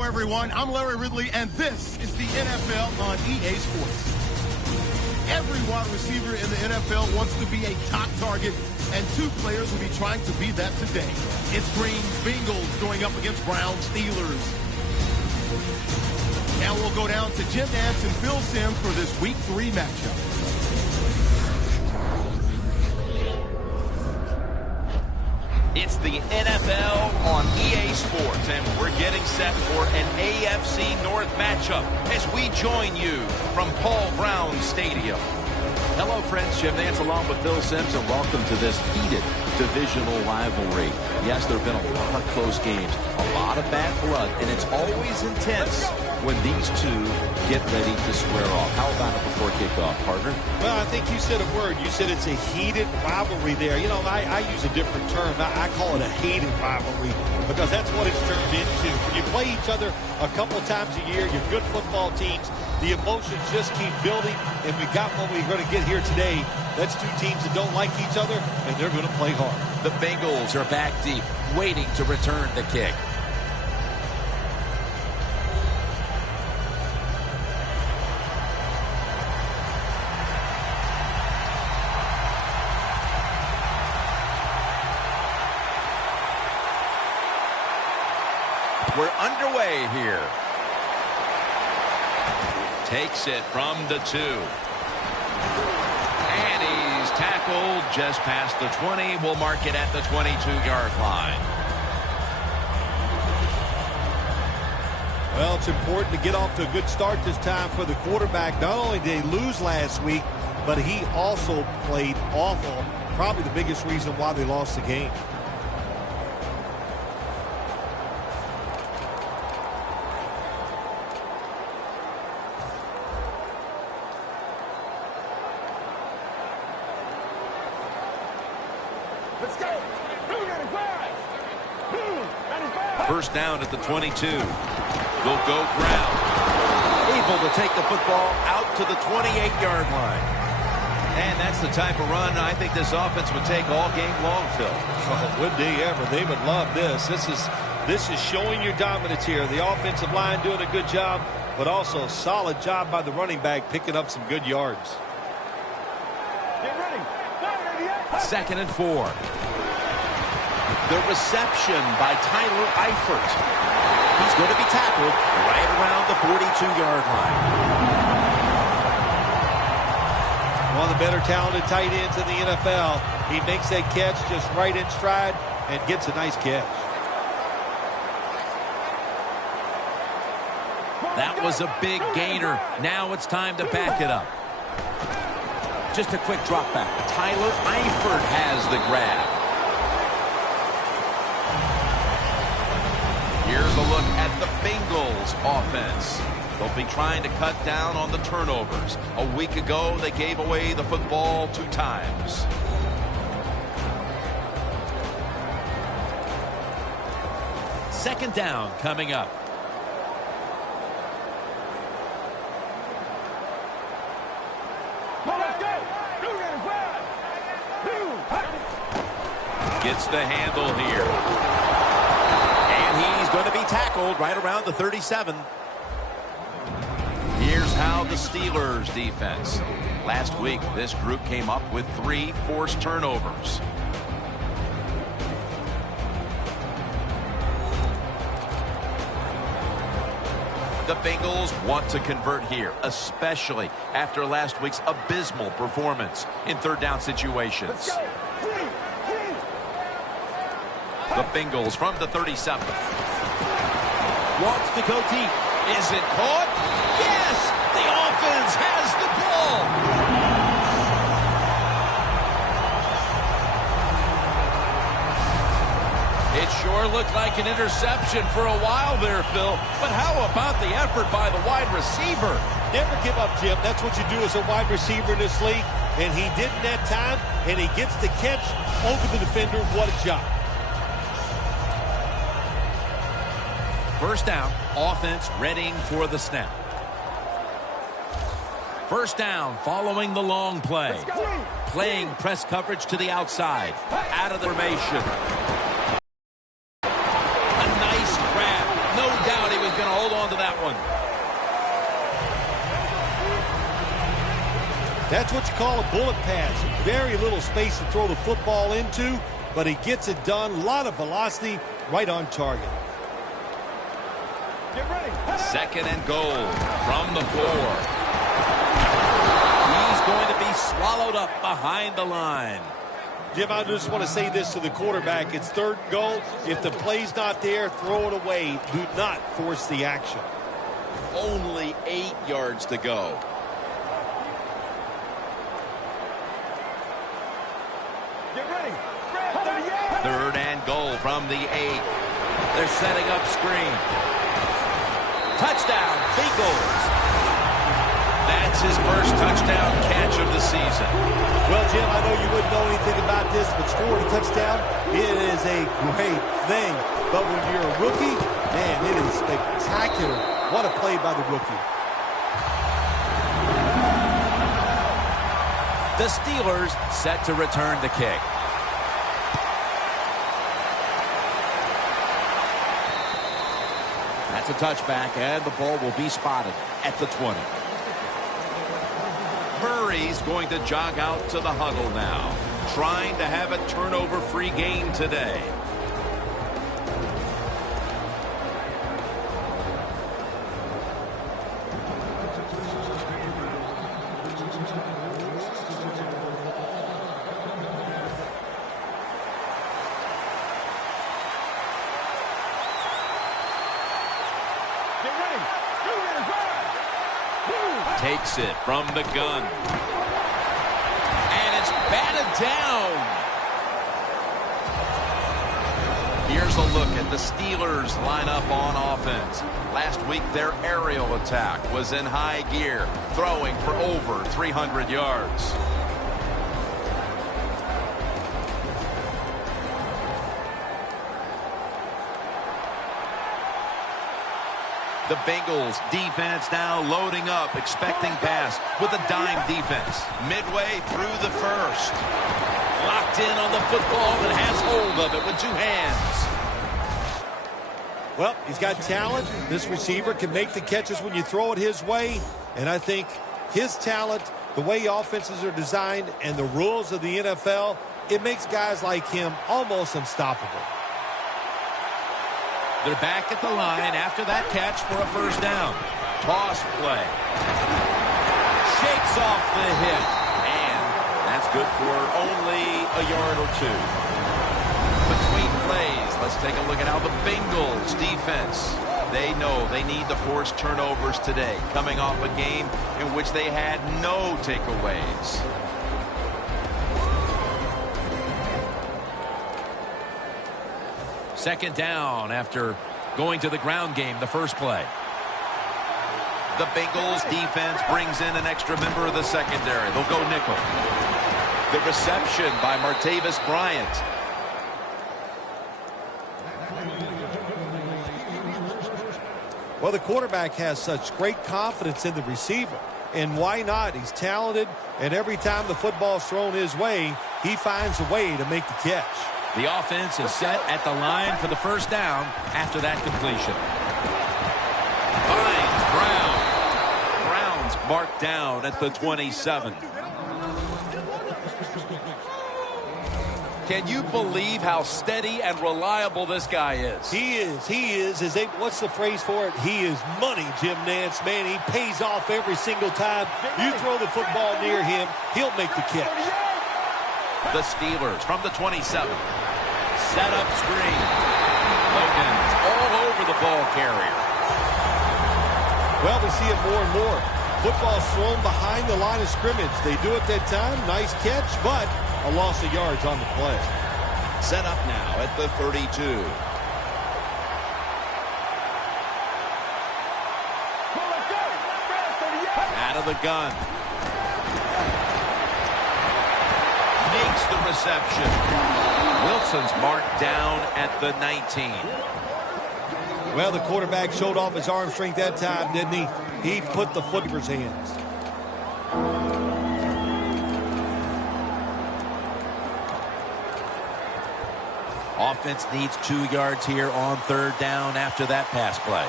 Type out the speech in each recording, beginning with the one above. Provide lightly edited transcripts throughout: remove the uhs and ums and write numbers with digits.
Hello, everyone. I'm Larry Ridley, and this is the NFL on EA Sports. Every wide receiver in the NFL wants to be a top target, and two players will be trying to be that today. It's Green's Bengals going up against Browns Steelers. Now we'll go down to Jim Nantz and Phil Simms for this Week 3 matchup. It's the NFL on EA Sports, and we're getting set for an AFC North matchup as we join you from Paul Brown Stadium. Hello, friends. Jim Nantz along with Phil Simms, and welcome to this heated divisional rivalry. Yes, there have been a lot of close games, a lot of bad blood, and it's always intense when these two get ready to square off. How about it before kickoff, partner? Well, I think you said a word. You said it's a heated rivalry there. You know, I use a different term. I call it a hated rivalry because that's what it's turned into. When you play each other a couple times a year, you're good football teams, the emotions just keep building, and we got what we're going to get here today. That's two teams that don't like each other, and they're going to play hard. The Bengals are back deep, waiting to return the kick. We're underway here. Takes it from the 2. And he's tackled just past the 20. We'll mark it at the 22-yard line. Well, it's important to get off to a good start this time for the quarterback. Not only did he lose last week, but he also played awful. Probably the biggest reason why they lost the game. Let's go. First down at the 22. Will go Brown. Able to take the football out to the 28-yard line. And that's the type of run I think this offense would take all game long, Phil. Oh, would they ever? They would love this. This is showing your dominance here. The offensive line doing a good job, but also a solid job by the running back picking up some good yards. Get ready. 2nd and 4. The reception by Tyler Eifert. He's going to be tackled right around the 42-yard line. One of the better talented tight ends in the NFL. He makes that catch just right in stride and gets a nice catch. That was a big gainer. Now it's time to back it up. Just a quick drop back. Tyler Eifert has the grab. Here's a look at the Bengals offense. They'll be trying to cut down on the turnovers. A week ago, they gave away the football 2 times. Second down coming up. Gets the handle here. And he's going to be tackled right around the 37. Here's how the Steelers defense. Last week, this group came up with 3 forced turnovers. The Bengals want to convert here, especially after last week's abysmal performance in third down situations. The Bengals from the 37. Wants to go deep. Is it caught? Yes! The offense has the ball! It sure looked like an interception for a while there, Phil. But how about the effort by the wide receiver? Never give up, Jim. That's what you do as a wide receiver in this league. And he didn't that time, and he gets the catch over the defender. What a job. First down, offense readying for the snap. First down following the long play. Playing press coverage to the outside. Out of the formation. A nice grab. No doubt he was going to That's what you call a bullet pass. Very little space to throw the football into, but he gets it done. A lot of velocity, right on target. Get ready. 2nd and goal from the 4. He's going to be swallowed up behind the line. Jim, I just want to say this to the quarterback. It's 3rd and goal. If the play's not there, throw it away. Do not force the action. Only 8 yards to go. Get ready. 3rd and goal from the 8. They're setting up screen. Touchdown, Bengals. That's his first touchdown catch of the season. Well, Jim, I know you wouldn't know anything about this, but scoring a touchdown, it is a great thing. But when you're a rookie, man, it is spectacular. What a play by the rookie. The Steelers set to return the kick. That's a touchback, and the ball will be spotted at the 20. Murray's going to jog out to the huddle now, trying to have a turnover-free game today. Takes it from the gun. And it's batted down. Here's a look at the Steelers lineup on offense. Last week, their aerial attack was in high gear, throwing for over 300 yards. The Bengals defense now loading up, expecting pass with a dime defense. Midway through the 1st. Locked in on the football and has hold of it with 2 hands. Well, he's got talent. This receiver can make the catches when you throw it his way. And I think his talent, the way offenses are designed, and the rules of the NFL, it makes guys like him almost unstoppable. They're back at the line after that catch for a 1st down. Toss play. Shakes off the hit. And that's good for only a yard or 2. Between plays, let's take a look at how the Bengals defense, they know they need to force turnovers today, coming off a game in which they had no takeaways. Second down after going to the ground game the first play. The Bengals defense brings in an extra member of the secondary. They'll go nickel. The reception by Martavis Bryant. Well, the quarterback has such great confidence in the receiver. And why not? He's talented, and every time the football's thrown his way, he finds a way to make the catch. The offense is set at the line for the 1st down after that completion. Finds Brown. Brown's marked down at the 27. Can you believe how steady and reliable this guy is? He is. What's the phrase for it? He is money, Jim Nance. Man, he pays off every single time. You throw the football near him, he'll make the catch. The Steelers from the 27. Set up screen. Logan's all over the ball carrier. Well, we see it more and more. Football's thrown behind the line of scrimmage. They do it that time. Nice catch, but a loss of yards on the play. Set up now at the 32. Out of the gun. Makes the reception. Wilson's marked down at the 19. Well, the quarterback showed off his arm strength that time, didn't he? He put the foot in his hands. Offense needs 2 yards here on 3rd down after that pass play.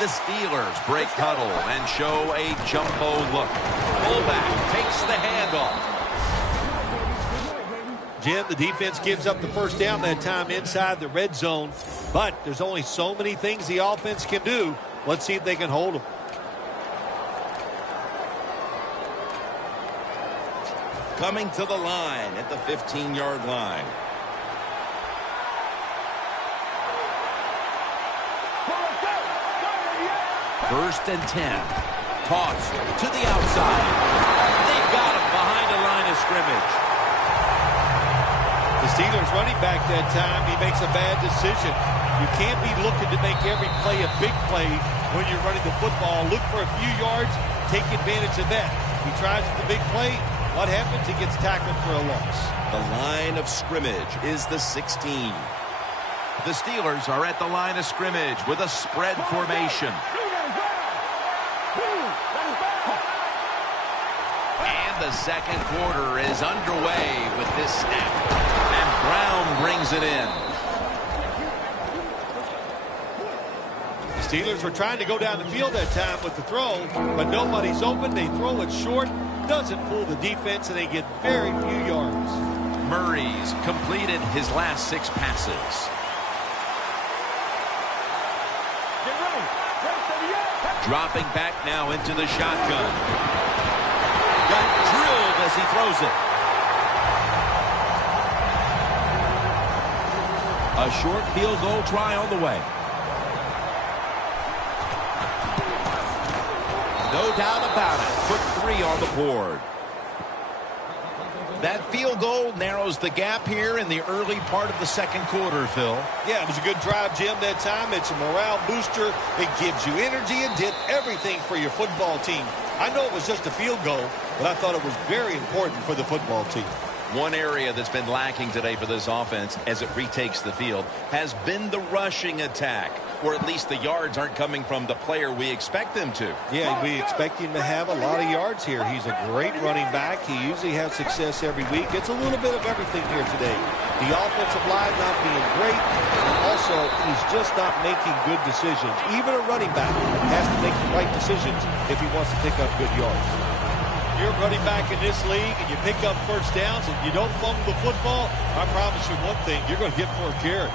The Steelers break huddle and show a jumbo look. Fullback takes breaks the handoff. Jim, the defense gives up the first down that time inside the red zone, but there's only so many things the offense can do. Let's see if they can hold them. Coming to the line at the 15-yard line. First and 10. Toss to the outside. They've got him behind the line of scrimmage. The Steelers running back that time, he makes a bad decision. You can't be looking to make every play a big play when you're running the football. Look for a few yards, take advantage of that. He tries for the big play. What happens? He gets tackled for a loss. The line of scrimmage is the 16. The Steelers are at the line of scrimmage with a spread formation. And the second quarter is underway with this snap. And Brown brings it in. The Steelers were trying to go down the field that time with the throw, but nobody's open. They throw it short. Doesn't fool the defense, and they get very few yards. Murray's completed his last 6 passes. Dropping back now into the shotgun. Got drilled as he throws it. A short field goal try on the way. No doubt about it. Put 3 on the board. That field goal narrows the gap here in the early part of the second quarter, Phil. Yeah, it was a good drive, Jim, that time. It's a morale booster. It gives you energy and did everything for your football team. I know it was just a field goal, but I thought it was very important for the football team. One area that's been lacking today for this offense as it retakes the field has been the rushing attack, or at least the yards aren't coming from the player we expect them to. Yeah, we expect him to have a lot of yards here. He's a great running back. He usually has success every week. It's a little bit of everything here today. The offensive line not being great, and also he's just not making good decisions. Even a running back has to make the right decisions if he wants to pick up good yards. You're running back in this league and you pick up first downs and you don't fumble the football, I promise you one thing, you're going to get more carries.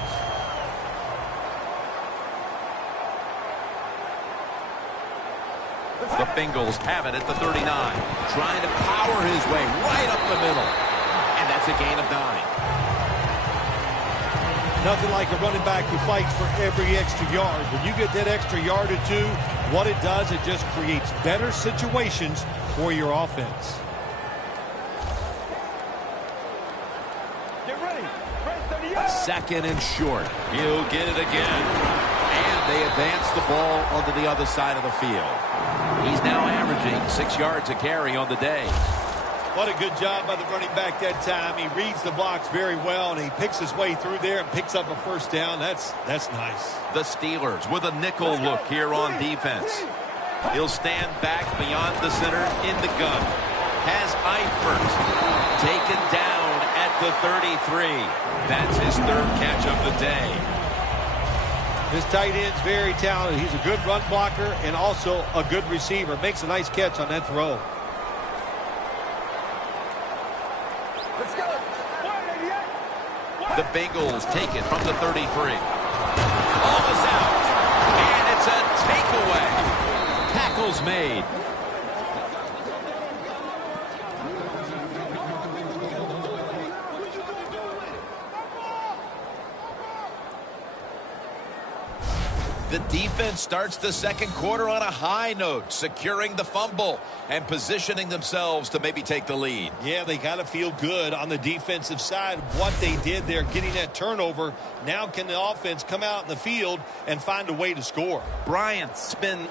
The Bengals have it at the 39. Trying to power his way right up the middle. And that's a gain of 9. Nothing like a running back who fights for every extra yard. When you get that extra yard or two, what it does, it just creates better situations for your offense. Get ready. Second and short. He'll get it again. And they advance the ball onto the other side of the field. He's now averaging 6 yards a carry on the day. What a good job by the running back that time. He reads the box very well, and he picks his way through there and picks up a first down. That's nice. The Steelers with a nickel look here on defense. He'll stand back beyond the center in the gun. Has Eifert taken down at the 33. That's his 3rd catch of the day. This tight end's very talented. He's a good run blocker and also a good receiver. Makes a nice catch on that throw. Let's go. The Bengals take it from the 33. Ball is out. And it's a takeaway. Tackles made. The defense starts the second quarter on a high note, securing the fumble and positioning themselves to maybe take the lead. Yeah, they got to feel good on the defensive side. What they did there, getting that turnover. Now can the offense come out in the field and find a way to score? Bryant's been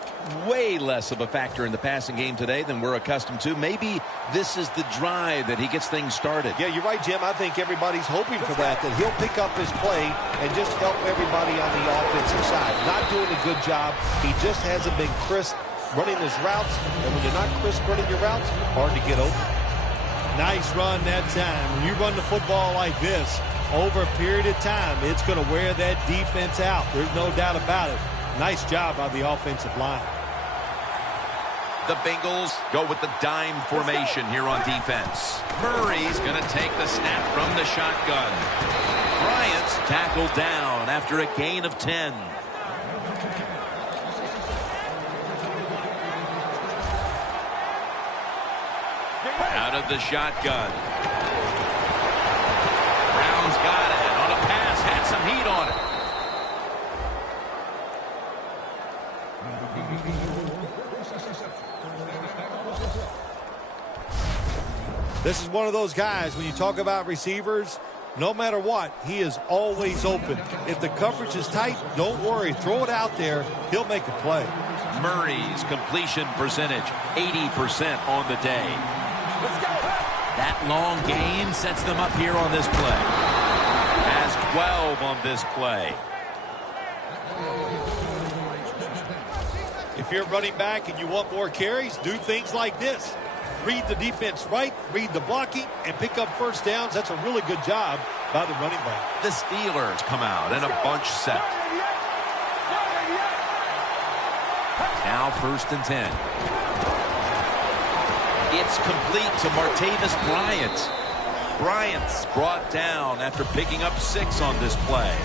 way less of a factor in the passing game today than we're accustomed to. Maybe this is the drive that he gets things started. Yeah, you're right, Jim. I think everybody's hoping for that he'll pick up his play and just help everybody on the offensive side. Not doing a good job. He just hasn't been crisp running his routes, and when you're not crisp running your routes, hard to get open. Nice run that time. When you run the football like this over a period of time, it's going to wear that defense out. There's no doubt about it. Nice job by the offensive line. The Bengals go with the dime formation here on defense. Murray's going to take the snap from the shotgun. Bryant's tackled down after a gain of 10. Out of the shotgun. Brown's got it on a pass, had some heat on it. This is one of those guys, when you talk about receivers, no matter what, he is always open. If the coverage is tight, don't worry. Throw it out there. He'll make a play. Murray's completion percentage, 80% on the day. Let's go. That long gain sets them up here on this play. Has 12 on this play. If you're running back and you want more carries, do things like this. Read the defense right, read the blocking, and pick up first downs. That's a really good job by the running back. The Steelers come out in a bunch set. Now 1st and 10. It's complete to Martavis Bryant. Bryant's brought down after picking up 6 on this play.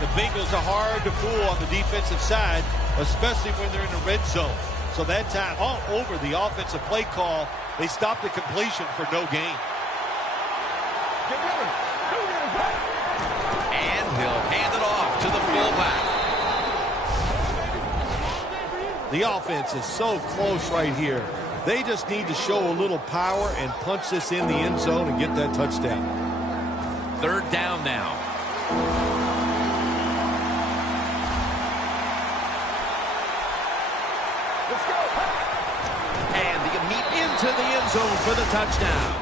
The Bengals are hard to fool on the defensive side, especially when they're in the red zone. So that time, all over the offensive play call, they stopped the completion for no gain. And he'll hand it off to the fullback. The offense is so close right here. They just need to show a little power and punch this in the end zone and get that touchdown. 3rd down now. To the end zone for the touchdown.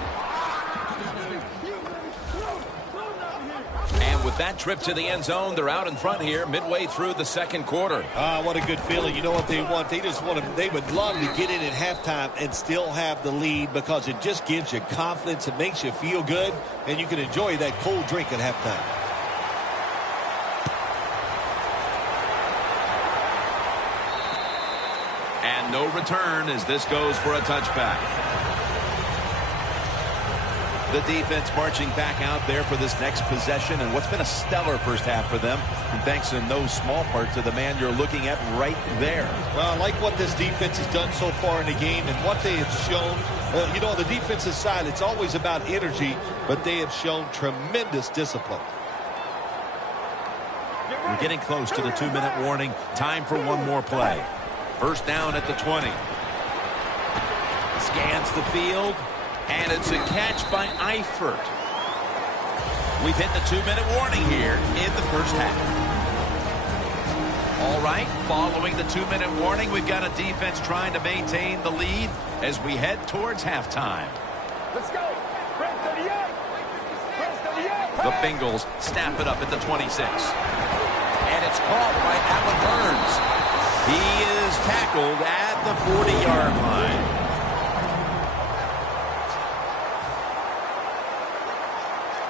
And with that trip to the end zone, they're out in front here midway through the 2nd quarter. What a good feeling. You know what they want? They just want to, they would love to get in at halftime and still have the lead, because it just gives you confidence. It makes you feel good, and you can enjoy that cold drink at halftime. No return as this goes for a touchback. The defense marching back out there for this next possession, and what's been a stellar first half for them, and thanks in no small part to the man you're looking at right there. Well, I like what this defense has done so far in the game and what they have shown. You know, on the defensive side, it's always about energy, but they have shown tremendous discipline. We're getting close to the 2-minute warning. Time for one more play. 1st down at the 20. Scans the field, and it's a catch by Eifert. We've hit the 2-minute warning here in the first half. All right, following the 2-minute warning, we've got a defense trying to maintain the lead as we head towards halftime. Let's go. The Bengals snap it up at the 26. And it's caught by Alan Burns. He is tackled at the 40-yard line.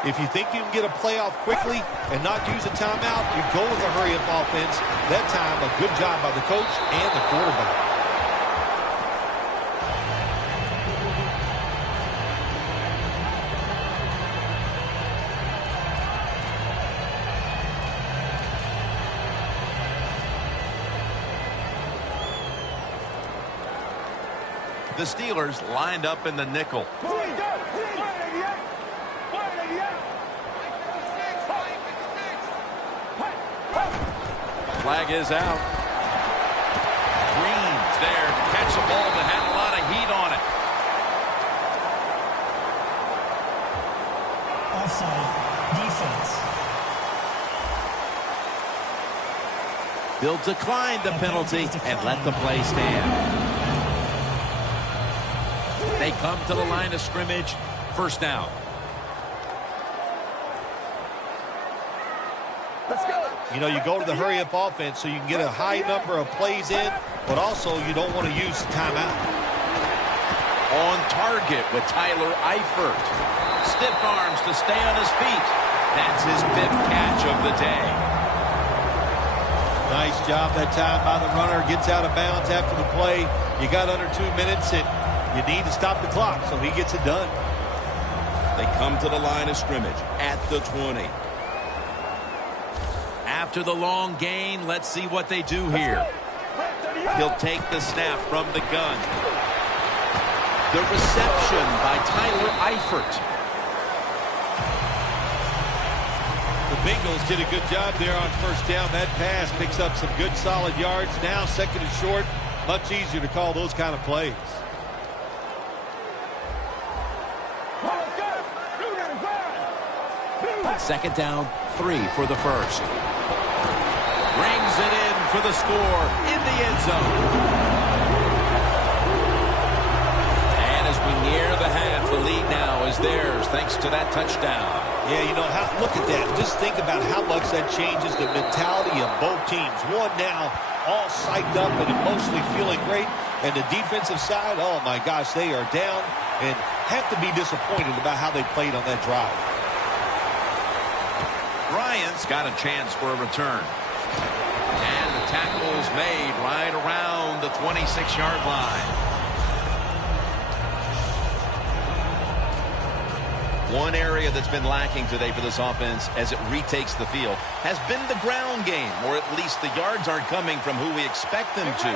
If you think you can get a playoff quickly and not use a timeout, you go with a hurry-up offense. That time, a good job by the coach and the quarterback. The Steelers lined up in the nickel. Flag is out. Green's there to catch a ball that had a lot of heat on it. Offside. Defense. They'll decline the penalty and let the play stand. They come to the line of scrimmage. 1st down. Let's go. You know, you go to the hurry-up offense so you can get a high number of plays in, but also you don't want to use the timeout. On target with Tyler Eifert. Stiff arms to stay on his feet. That's his 5th catch of the day. Nice job that time by the runner. Gets out of bounds after the play. You got under 2 minutes, and you need to stop the clock, so he gets it done. They come to the line of scrimmage at the 20. After the long gain, let's see what they do here. He'll take the snap from the gun. The reception by Tyler Eifert. The Bengals did a good job there on first down. That pass picks up some good solid yards. Now second and short. Much easier to call those kind of plays. Second down, 3 for the first. Brings it in for the score in the end zone. And as we near the half, the lead now is theirs thanks to that touchdown. Yeah, you know, look at that. Just think about how much that changes the mentality of both teams. One now all psyched up and emotionally feeling great. And the defensive side, oh my gosh, they are down and have to be disappointed about how they played on that drive. Bryant's got a chance for a return. And the tackle's made right around the 26-yard line. One area that's been lacking today for this offense as it retakes the field has been the ground game, or at least the yards aren't coming from who we expect them to.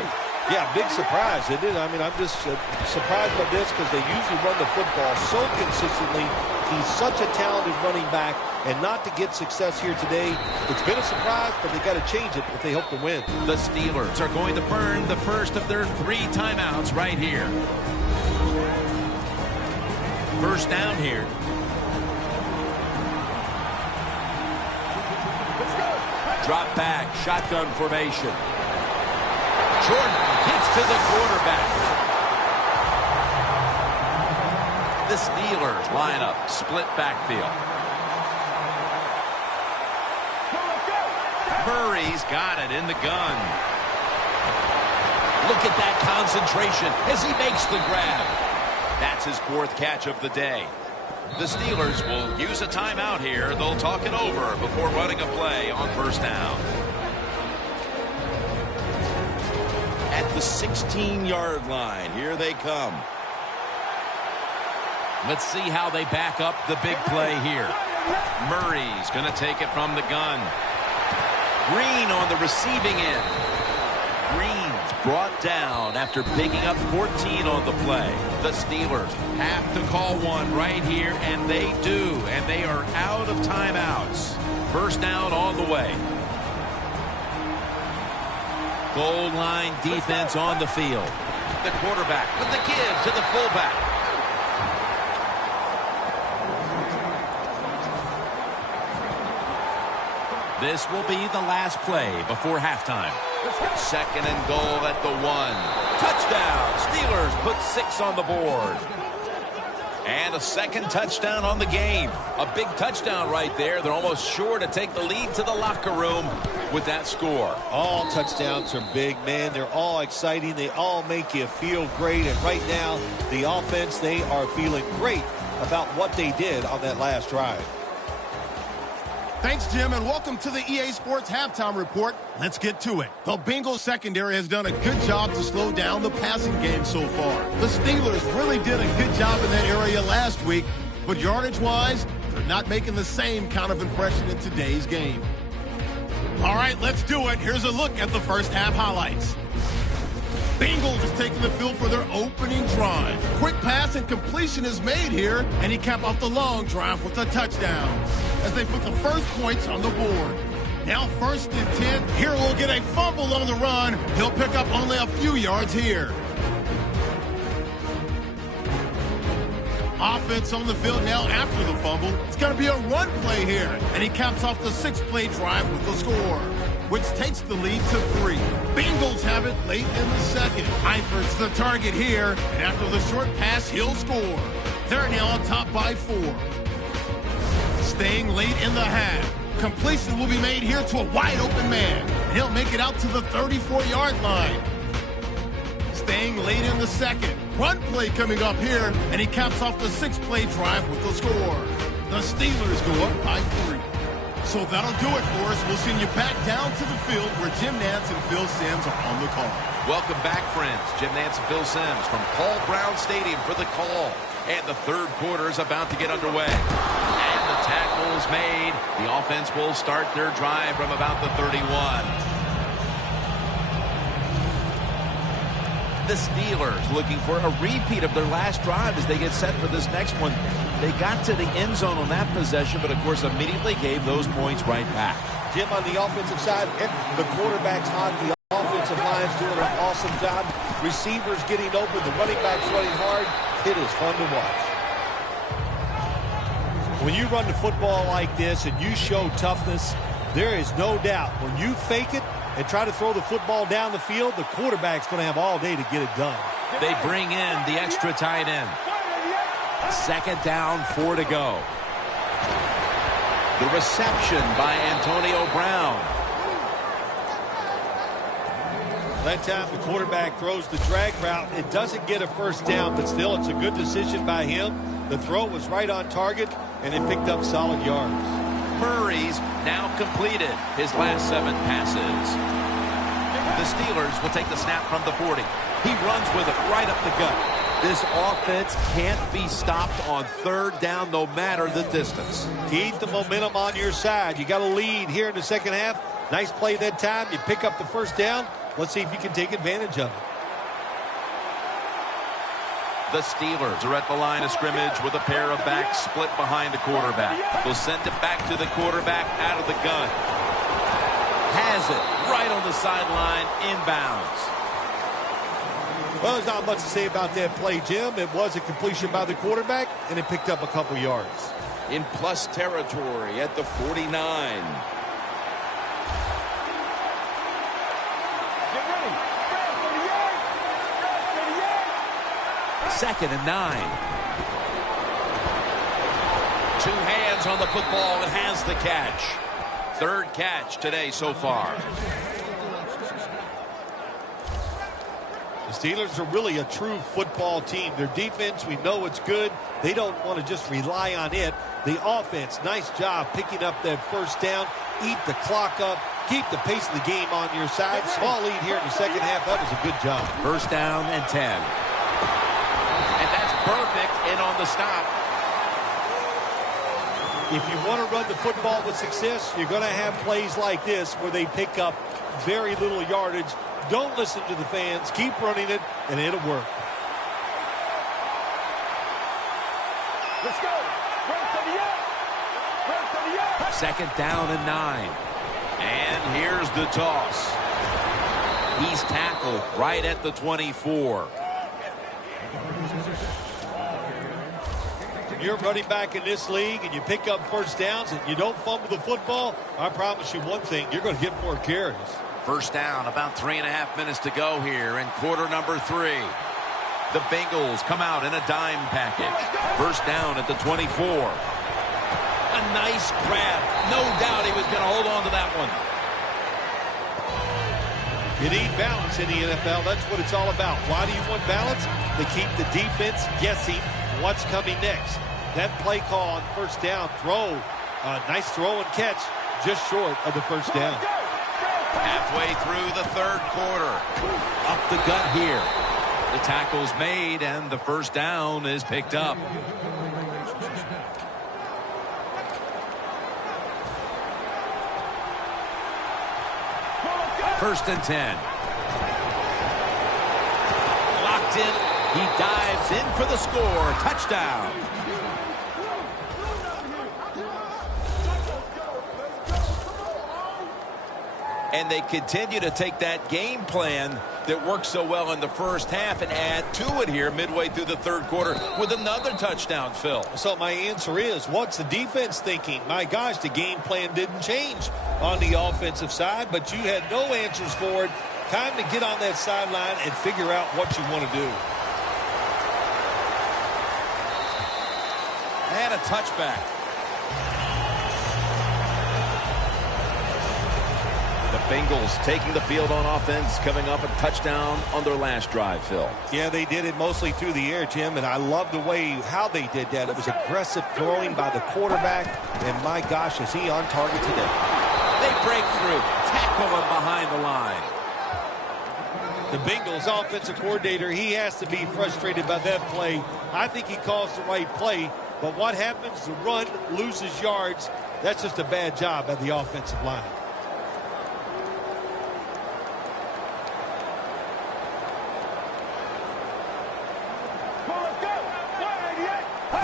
Yeah, big surprise. It is. I mean, I'm just surprised by this because they usually run the football so consistently. He's such a talented running back, and not to get success here today, it's been a surprise, but they got to change it if they hope to win. The Steelers are going to burn the first of their 3 timeouts right here. First down here. Drop back, shotgun formation. Jordan gets to the quarterback. The Steelers line up, split backfield. Murray's got it in the gun. Look at that concentration as he makes the grab. That's his 4th catch of the day. The Steelers will use a timeout here. They'll talk it over before running a play on first down. At the 16-yard line, here they come. Let's see how they back up the big play here. Murray's going to take it from the gun. Green on the receiving end. Green's brought down after picking up 14 on the play. The Steelers have to call one right here, and they do. And they are out of timeouts. First down on the way. Goal line defense on the field. The quarterback with the give to the fullback. This will be the last play before halftime. Second and goal at the 1. Touchdown. Steelers put 6 on the board. And a second touchdown on the game. A big touchdown right there. They're almost sure to take the lead to the locker room with that score. All touchdowns are big, man. They're all exciting. They all make you feel great. And right now, the offense, they are feeling great about what they did on that last drive. Thanks, Jim, and welcome to the EA Sports Halftime Report. Let's get to it. The Bengals secondary has done a good job to slow down the passing game so far. The Steelers really did a good job in that area last week, but yardage-wise, they're not making the same kind of impression in today's game. All right, let's do it. Here's a look at the first half highlights. Bengals is taking the field for their opening drive. Quick pass and completion is made here, and he capped off the long drive with a touchdown as they put the first points on the board. Now 1st and 10. Here we'll get a fumble on the run. He'll pick up only a few yards here. Offense on the field now after the fumble. It's going to be a run play here, and he caps off the 6-play drive with the score, which takes the lead to 3. Bengals have it late in the second. Eifert's the target here, and after the short pass, he'll score. They're now on top by 4. Staying late in the half. Completion will be made here to a wide-open man, and he'll make it out to the 34-yard line. Staying late in the second. Run play coming up here, and he caps off the 6-play drive with the score. The Steelers go up by 3. So that'll do it for us. We'll send you back down to the field where Jim Nantz and Phil Simms are on the call. Welcome back, friends. Jim Nantz and Phil Simms from Paul Brown Stadium for the call. And the third quarter is about to get underway. And the tackle is made. The offense will start their drive from about the 31. The Steelers looking for a repeat of their last drive as they get set for this next one. They got to the end zone on that possession, but of course immediately gave those points right back. Jim, on the offensive side, the quarterback's hot. The offensive line's doing an awesome job. Receivers getting open. The running backs running hard. It is fun to watch. When you run the football like this and you show toughness, there is no doubt when you fake it and try to throw the football down the field, the quarterback's going to have all day to get it done. They bring in the extra tight end. Second down, 4 to go. The reception by Antonio Brown. That time the quarterback throws the drag route. It doesn't get a first down, but still it's a good decision by him. The throw was right on target, and it picked up solid yards. Murray's now completed his last 7 passes. The Steelers will take the snap from the 40. He runs with it right up the gut. This offense can't be stopped on third down no matter the distance. Keep the momentum on your side. You got a lead here in the second half. Nice play that time. You pick up the first down. Let's see if you can take advantage of it. The Steelers are at the line of scrimmage with a pair of backs split behind the quarterback. They'll send it back to the quarterback out of the gun. Has it right on the sideline, inbounds. Well, there's not much to say about that play, Jim. It was a completion by the quarterback, and it picked up a couple yards. In plus territory at the 49. Second and 9. 2 hands on the football and has the catch. Third catch today so far. The Steelers are really a true football team. Their defense, we know it's good. They don't want to just rely on it. The offense, nice job picking up that first down. Eat the clock up. Keep the pace of the game on your side. Small lead here in the second half. That was a good job. First down and 10. And that's perfect and on the stop. If you want to run the football with success, you're going to have plays like this where they pick up very little yardage. Don't listen to the fans. Keep running it, and it'll work. Let's go. Run to the end. Run to the end. Second down and 9. And here's the toss. He's tackled right at the 24. You're running back in this league and you pick up first downs and you don't fumble the football, I promise you one thing, you're going to get more carries. First down, about 3.5 minutes to go here in quarter number 3. The Bengals come out in a dime package. First down at the 24. A nice grab. No doubt he was going to hold on to that one. You need balance in the NFL. That's what it's all about. Why do you want balance? To keep the defense guessing what's coming next. That play call on first down, throw, nice throw and catch, just short of the first down. Halfway through the third quarter. Up the gut here. The tackle's made and the first down is picked up. First and 10. Locked in. He dives in for the score. Touchdown. And they continue to take that game plan that worked so well in the first half and add to it here midway through the third quarter with another touchdown, Phil. So my answer is, what's the defense thinking? My gosh, the game plan didn't change on the offensive side, but you had no answers for it. Time to get on that sideline and figure out what you want to do. And a touchback. The Bengals taking the field on offense, coming up a touchdown on their last drive, Phil. Yeah, they did it mostly through the air, Jim, and I love the way how they did that. It was aggressive throwing by the quarterback, and my gosh, is he on target today. They break through, tackle him behind the line. The Bengals offensive coordinator, he has to be frustrated by that play. I think he calls the right play, but what happens? The run loses yards. That's just a bad job by the offensive line.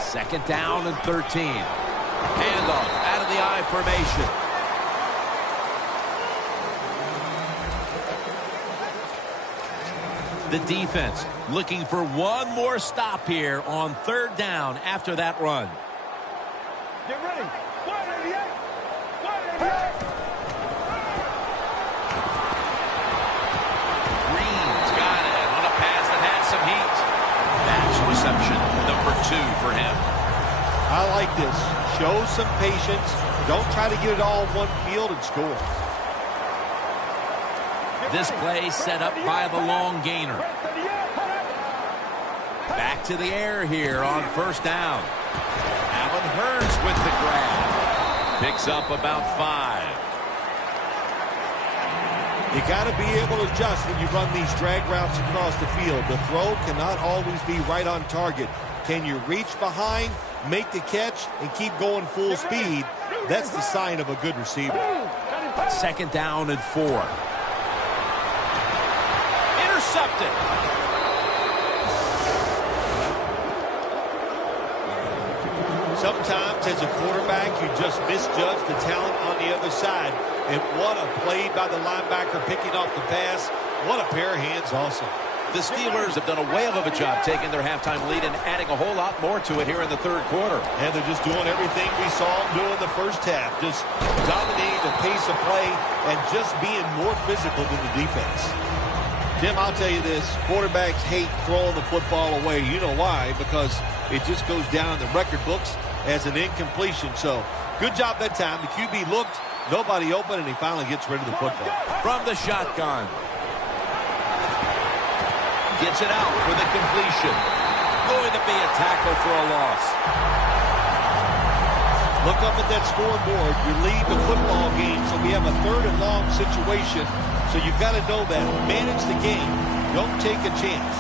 Second down and 13. Handoff out of the I formation. The defense looking for one more stop here on third down after that run. Get ready. 188. 188. Green's got it on a pass that had some heat. That's reception number 2 for him. I like this. Show some patience. Don't try to get it all in one field and score. This play set up by the long gainer. Back to the air here on first down. Allen Hurns with the grab. Picks up about 5. You got to be able to adjust when you run these drag routes across the field. The throw cannot always be right on target. Can you reach behind, make the catch, and keep going full speed? That's the sign of a good receiver. Second down and 4. Intercepted. Sometimes as a quarterback, you just misjudge the talent on the other side. And what a play by the linebacker picking off the pass. What a pair of hands also. The Steelers have done a whale of a job taking their halftime lead and adding a whole lot more to it here in the third quarter. And they're just doing everything we saw them do in the first half. Just dominating the pace of play and just being more physical than the defense. Jim, I'll tell you this. Quarterbacks hate throwing the football away. You know why? Because it just goes down in the record books as an incompletion. So, good job that time. The QB looked, nobody open, and he finally gets rid of the football. From the shotgun. Gets it out for the completion. Going to be a tackle for a loss. Look up at that scoreboard. You lead the football game, so we have a third and long situation. So you've got to know that. Manage the game. Don't take a chance.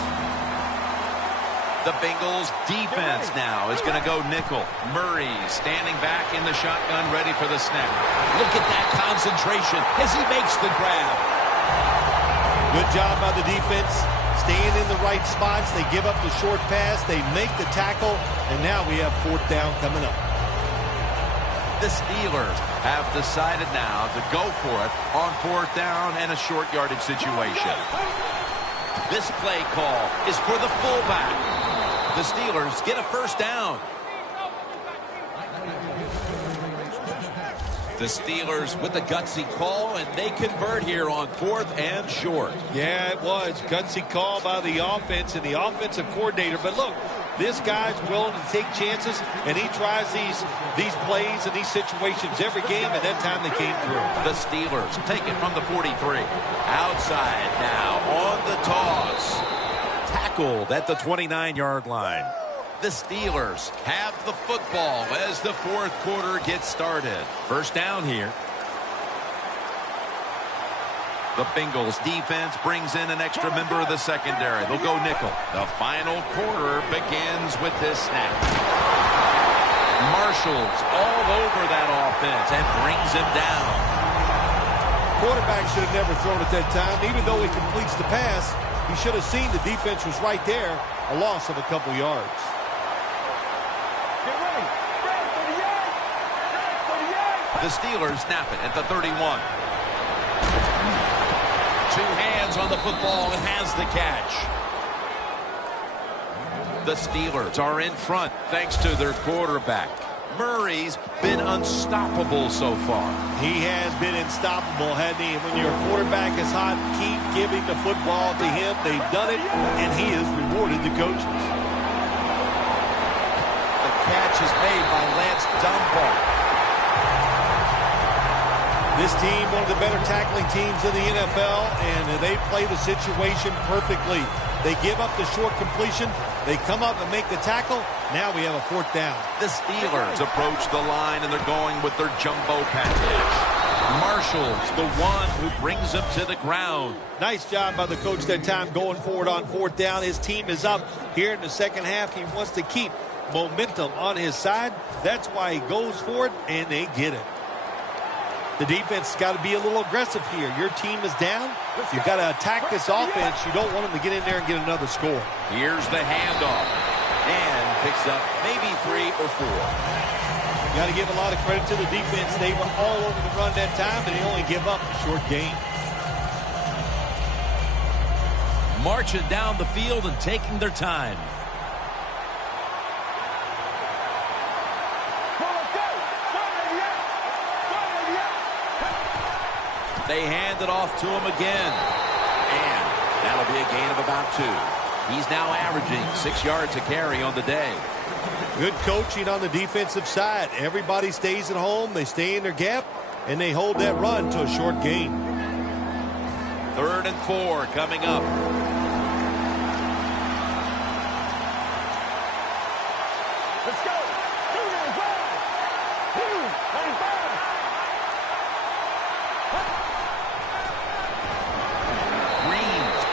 The Bengals defense now is going to go nickel. Murray standing back in the shotgun, ready for the snap. Look at that concentration as he makes the grab. Good job by the defense. Staying in the right spots. They give up the short pass. They make the tackle. And now we have fourth down coming up. The Steelers have decided now to go for it on fourth down and a short yardage situation. This play call is for the fullback. The Steelers get a first down. The Steelers with the gutsy call, and they convert here on fourth and short. Yeah, it was. Gutsy call by the offense and the offensive coordinator. But look, this guy's willing to take chances, and he tries these plays and these situations every game, and that time they came through. The Steelers take it from the 43. Outside now on the toss. Tackled at the 29-yard line. The Steelers have the football as the fourth quarter gets started. First down here. The Bengals defense brings in an extra member of the secondary. They'll go nickel. The final quarter begins with this snap. Marshall's all over that offense and brings him down. Quarterback should have never thrown at that time. Even though he completes the pass, he should have seen the defense was right there. A loss of a couple yards. The Steelers snap it at the 31. Two hands on the football and has the catch. The Steelers are in front thanks to their quarterback. Murray's been unstoppable so far. He has been unstoppable, hasn't he? When your quarterback is hot, keep giving the football to him. They've done it, and he has rewarded the coaches. The catch is made by Lance Dunbar. This team, one of the better tackling teams in the NFL, and they play the situation perfectly. They give up the short completion. They come up and make the tackle. Now we have a 4th down. The Steelers approach the line, and they're going with their jumbo package. Marshall's the one who brings them to the ground. Nice job by the coach that time going forward on 4th down. His team is up here in the second half. He wants to keep momentum on his side. That's why he goes for it, and they get it. The defense has got to be a little aggressive here. Your team is down. You've got to attack this offense. You don't want them to get in there and get another score. Here's the handoff. And picks up maybe 3 or 4. You got to give a lot of credit to the defense. They were all over the run that time, and they only give up a short gain. Marching down the field and taking their time. They hand it off to him again. And that'll be a gain of about 2. He's now averaging 6 yards a carry on the day. Good coaching on the defensive side. Everybody stays at home. They stay in their gap, and they hold that run to a short gain. 3rd and 4 coming up. Let's go. 2-5.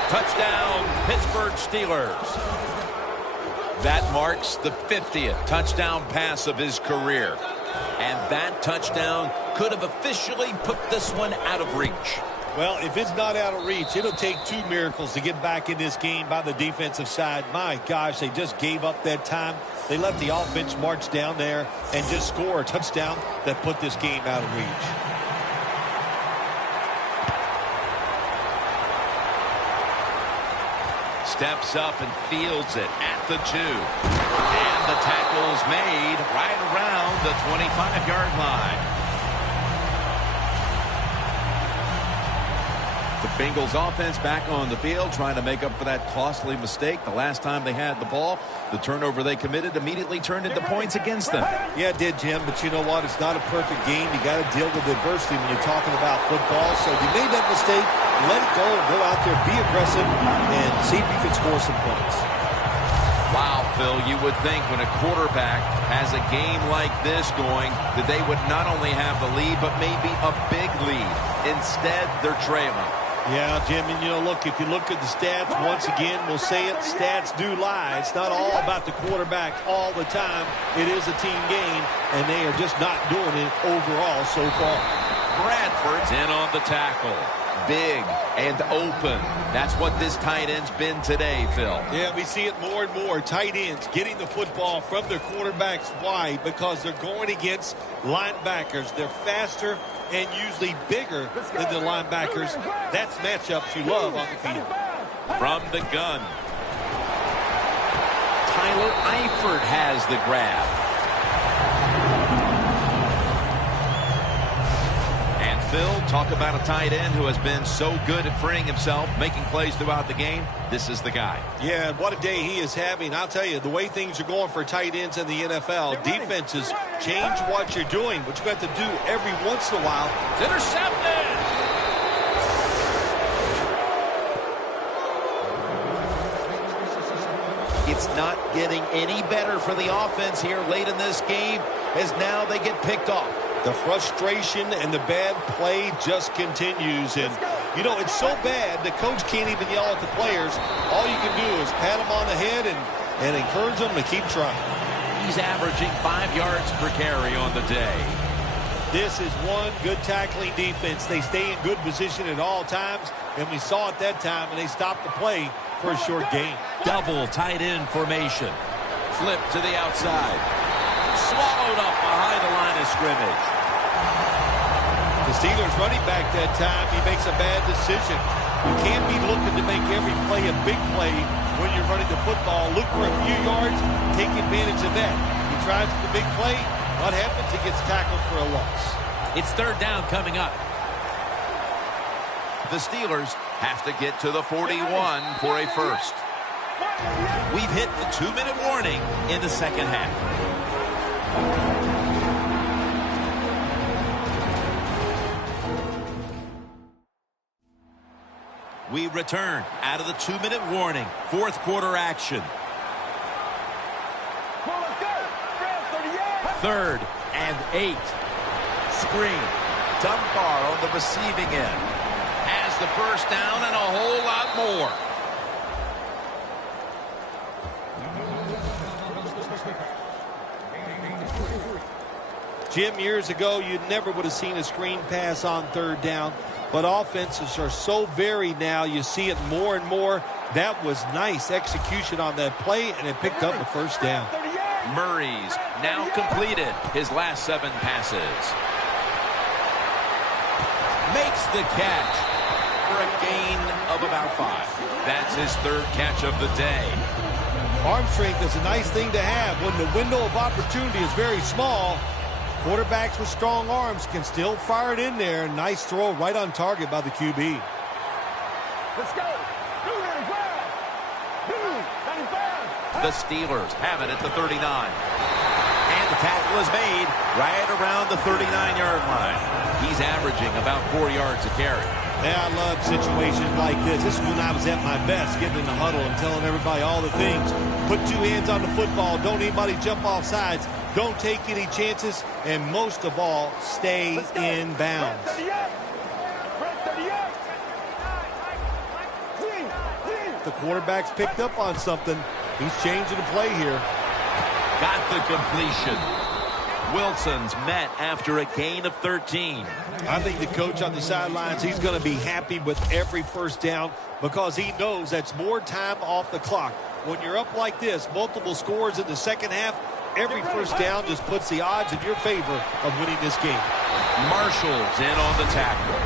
Touchdown, Pittsburgh Steelers. That marks the 50th touchdown pass of his career. And that touchdown could have officially put this one out of reach. Well, if it's not out of reach, it'll take 2 miracles to get back in this game by the defensive side. My gosh, they just gave up that time. They let the offense march down there and just score a touchdown that put this game out of reach. Steps up and fields it at the 2. And the tackle's made right around the 25-yard line. The Bengals offense back on the field trying to make up for that costly mistake. The last time they had the ball, the turnover they committed immediately turned into points against them. Yeah, it did, Jim, but you know what? It's not a perfect game. You got to deal with adversity when you're talking about football. So you made that mistake, let it go, and go out there, be aggressive, and see if you can score some points. Wow, Phil, you would think when a quarterback has a game like this going that they would not only have the lead, but maybe a big lead. Instead, they're trailing. Yeah, Jim, and you know, look, if you look at the stats, once again, we'll say it, stats do lie. It's not all about the quarterback all the time. It is a team game, and they are just not doing it overall so far. Bradford's in on the tackle. Big and open. That's what this tight end's been today, Phil. Yeah, we see it more and more. Tight ends getting the football from their quarterbacks. Why? Because they're going against linebackers. They're faster and usually bigger than the linebackers. That's matchups you love on the field. From the gun. Tyler Eifert has the grab. And Phil, talk about a tight end who has been so good at freeing himself, making plays throughout the game. This is the guy. Yeah, what a day he is having. I'll tell you, the way things are going for tight ends in the NFL, defenses change what you're doing, but you have to do every once in a while. It's intercepted. It's not getting any better for the offense here late in this game, as now they get picked off. The frustration and the bad play just continues. And, you know, it's so bad the coach can't even yell at the players. All you can do is pat them on the head and encourage them to keep trying. He's averaging 5 yards per carry on the day. This is one good tackling defense. They stay in good position at all times, and we saw it that time, and they stopped the play for a short gain. Double tight end formation. Flip to the outside. Swallowed up behind the line of scrimmage. The Steelers running back that time, he makes a bad decision. You can't be looking to make every play a big play when you're running the football. Look for a few yards, take advantage of that. He tries the big play. What happens? He gets tackled for a loss. It's 3rd down coming up. The Steelers have to get to the 41 for a first. We've hit the 2-minute warning in the second half. We return out of the 2-minute warning. Fourth quarter action. 3rd and 8. Screen. Dunbar on the receiving end. Has the first down and a whole lot more. Jim, years ago, you never would have seen a screen pass on 3rd down. But offenses are so varied now. You see it more and more. That was nice execution on that play, and it picked up the first down. Murray's now completed his last 7 passes. Makes the catch for a gain of about 5. That's his 3rd catch of the day. Arm strength is a nice thing to have when the window of opportunity is very small. Quarterbacks with strong arms can still fire it in there. Nice throw right on target by the QB. Let's go. The Steelers have it at the 39. And the tackle is made right around the 39-yard line. He's averaging about 4 yards a carry. Yeah, I love situations like this. This is when I was at my best, getting in the huddle and telling everybody all the things. Put 2 hands on the football. Don't anybody jump off sides. Don't take any chances. And most of all, stay in bounds. The quarterback's picked up on something. He's changing the play here. Got the completion. Wilson's met after a gain of 13. I think the coach on the sidelines, he's going to be happy with every first down because he knows that's more time off the clock. When you're up like this, multiple scores in the second half, every first down just puts the odds in your favor of winning this game. Marshall's in on the tackle.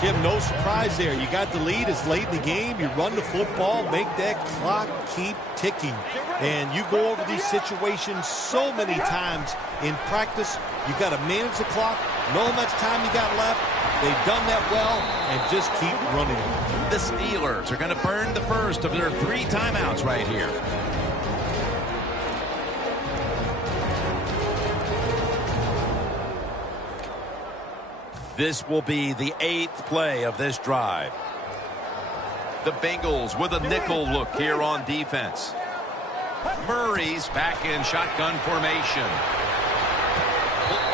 Jim, no surprise there. You got the lead. It's late in the game. You run the football, make that clock keep ticking. And you go over these situations so many times in practice. You got to manage the clock, know how much time you got left. They've done that well, and just keep running it. The Steelers are going to burn the first of their 3 timeouts right here. This will be the 8th play of this drive. The Bengals with a nickel look here on defense. Murray's back in shotgun formation.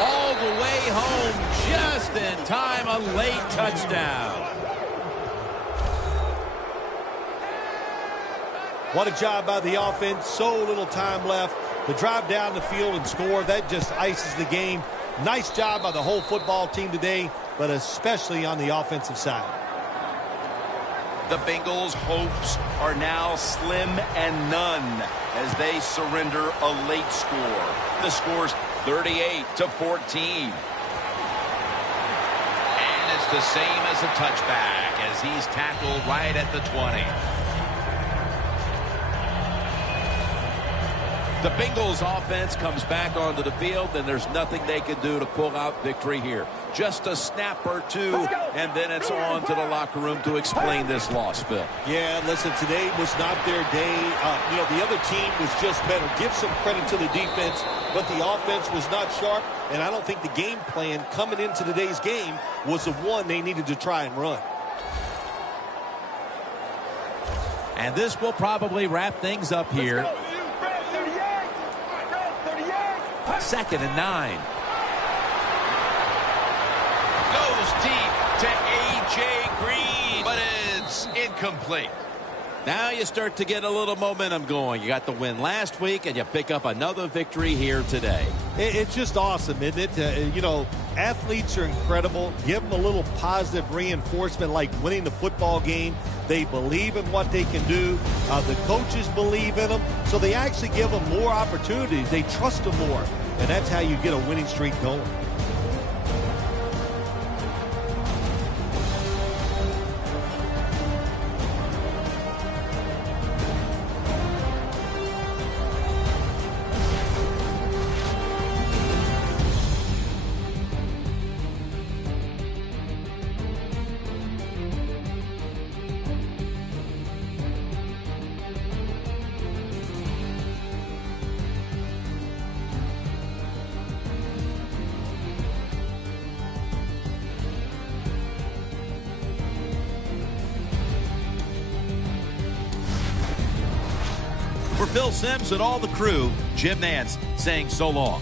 All the way home, just in time, a late touchdown. What a job by the offense. So little time left to drive down the field and score. That just ices the game. Nice job by the whole football team today, but especially on the offensive side. The Bengals' hopes are now slim and none as they surrender a late score. The score's 38-14. And it's the same as a touchback as he's tackled right at the 20. The Bengals offense comes back onto the field, and there's nothing they can do to pull out victory here. Just a snap or two, and then it's on to the locker room to explain this loss, Phil. Yeah, listen, today was not their day. The other team was just better. Give some credit to the defense, but the offense was not sharp, and I don't think the game plan coming into today's game was the one they needed to try and run. And this will probably wrap things up here. 2nd and 9. Goes deep to A.J. Green, but it's incomplete. Now you start to get a little momentum going. You got the win last week, and you pick up another victory here today. It's just awesome, isn't it? Athletes are incredible. Give them a little positive reinforcement like winning the football game. They believe in what they can do. The coaches believe in them, so they actually give them more opportunities. They trust them more, and that's how you get a winning streak going. Phil Simms and all the crew, Jim Nantz saying so long.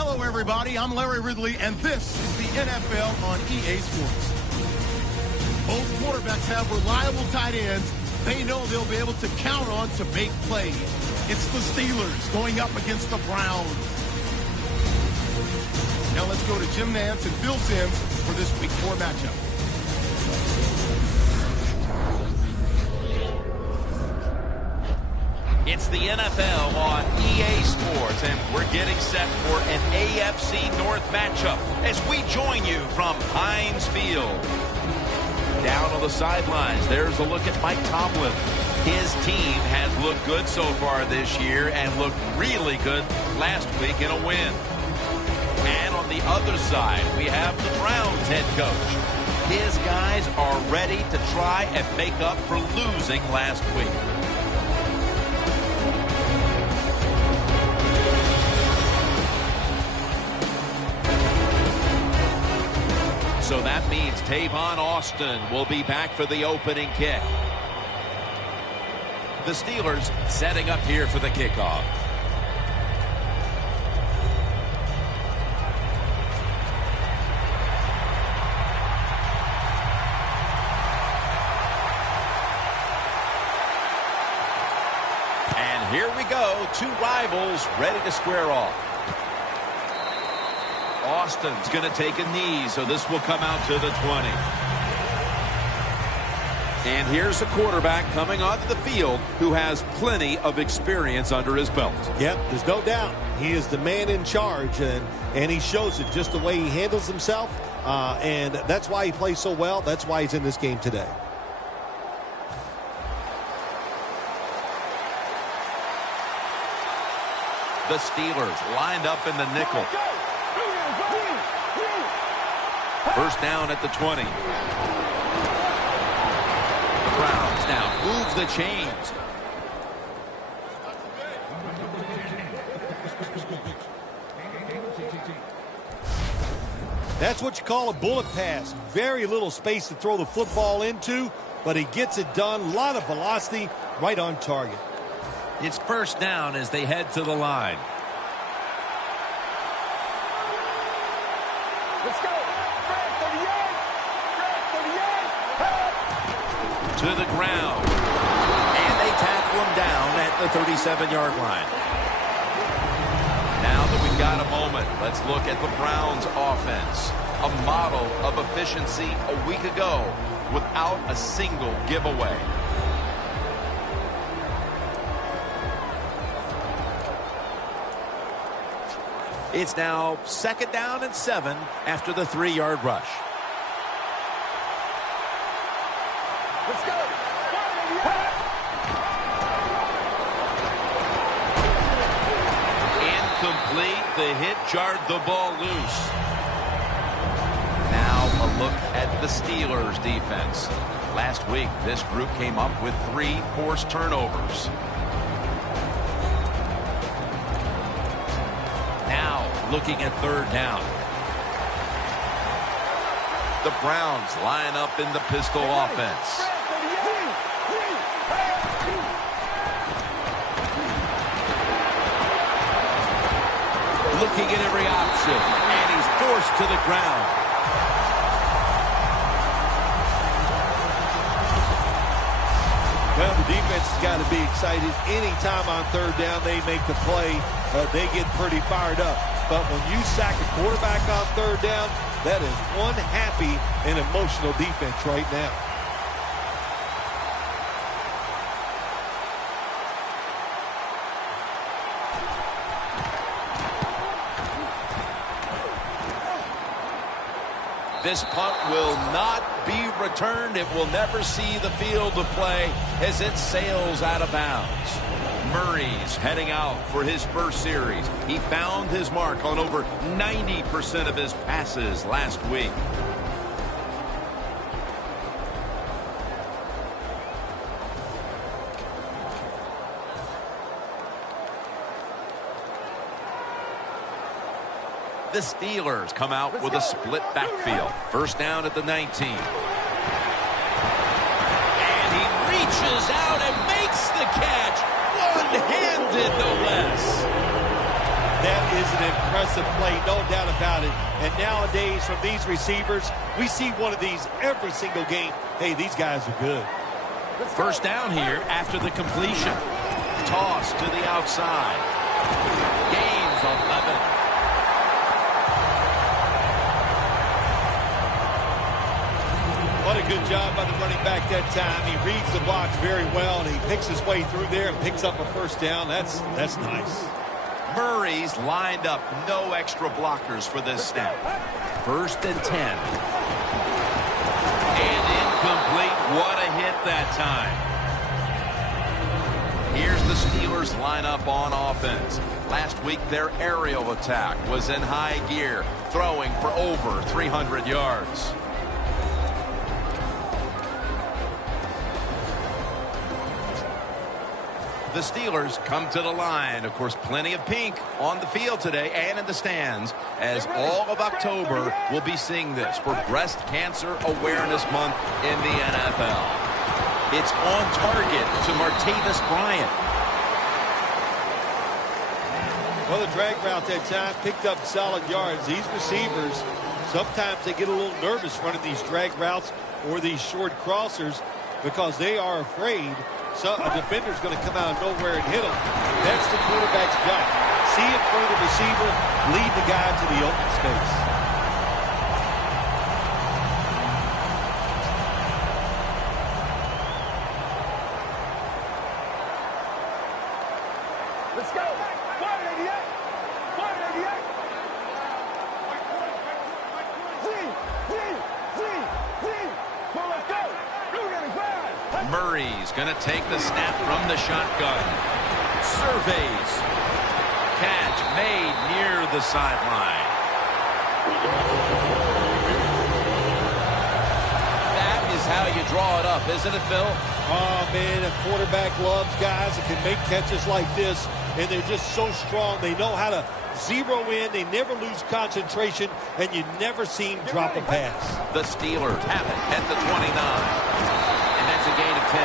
Hello, everybody. I'm Larry Ridley, and this is the NFL on EA Sports. Both quarterbacks have reliable tight ends they know they'll be able to count on to make plays. It's the Steelers going up against the Browns. Now let's go to Jim Nantz and Phil Simms for this Week 4 matchup. It's the NFL on EA Sports. Sports, and we're getting set for an AFC North matchup as we join you from Heinz Field. Down on the sidelines, there's a look at Mike Tomlin. His team has looked good so far this year and looked really good last week in a win. And on the other side, we have the Browns head coach. His guys are ready to try and make up for losing last week. So that means Tavon Austin will be back for the opening kick. The Steelers setting up here for the kickoff. And here we go, two rivals ready to square off. Austin's going to take a knee, so this will come out to the 20. And here's the quarterback coming onto the field who has plenty of experience under his belt. Yep, there's no doubt. He is the man in charge, and he shows it just the way he handles himself, and that's why he plays so well. That's why he's in this game today. The Steelers lined up in the nickel. First down at the 20. The Browns now move the chains. That's what you call a bullet pass. Very little space to throw the football into, but he gets it done. A lot of velocity, right on target. It's first down as they head to the line. Let's go. Fred, 38. Fred, 38. To the ground. And they tackle him down at the 37-yard line. Now that we've got a moment, let's look at the Browns offense. A model of efficiency a week ago without a single giveaway. It's now second down and 7 after the 3-yard rush. Let's go. Incomplete. The hit jarred the ball loose. Now a look at the Steelers defense. Last week, this group came up with 3 forced turnovers. Looking at third down. The Browns line up in the pistol offense. Looking at every option, and he's forced to the ground. Well, the defense has got to be excited. Anytime on third down they make the play, they get pretty fired up. But when you sack a quarterback on third down, that is one happy and emotional defense right now. This punt will not be returned. It will never see the field of play as it sails out of bounds. Murray's heading out for his first series. He found his mark on over 90% of his passes last week. The Steelers come out with a split backfield. First down at the 19. And he reaches out and makes the catch. One-handed, no less. That is an impressive play, no doubt about it. And nowadays, from these receivers, we see one of these every single game. Hey, these guys are good. First down here after the completion. Toss to the outside. Gains 11. What a good job by the running back that time. He reads the blocks very well, and he picks his way through there and picks up a first down. That's nice. Murray's lined up. No extra blockers for this snap. 1st and 10. And incomplete. What a hit that time. Here's the Steelers lineup on offense. Last week, their aerial attack was in high gear, throwing for over 300 yards. The Steelers come to the line. Of course, plenty of pink on the field today and in the stands, as all of October will be seeing this for Breast Cancer Awareness Month in the NFL. It's on target to Martavis Bryant. Well, the drag route that time picked up solid yards. These receivers, sometimes they get a little nervous running these drag routes or these short crossers because they are afraid a defender's going to come out of nowhere and hit them. That's the quarterback's job. See in front of the receiver, lead the guy to the open space. Let's go. 188. 188. Well, let's go. Murray's going to take the snap from the shotgun. Surveys. Catch made near the sideline. That is how you draw it up, isn't it, Phil? Oh, man, a quarterback loves guys that can make catches like this, and they're just so strong. They know how to zero in. They never lose concentration, and you never see them drop a pass. The Steelers have it at the 29. And that's a gain of 10.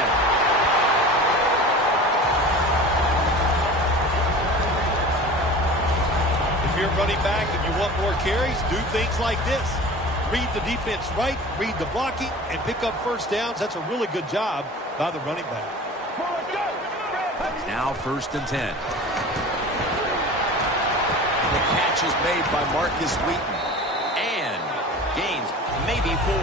If you're running back and you want more carries, do things like this. Read the defense right, read the blocking, and pick up first downs. That's a really good job by the running back. Now 1st and 10. The catch is made by Marcus Wheaton. And gains maybe 4.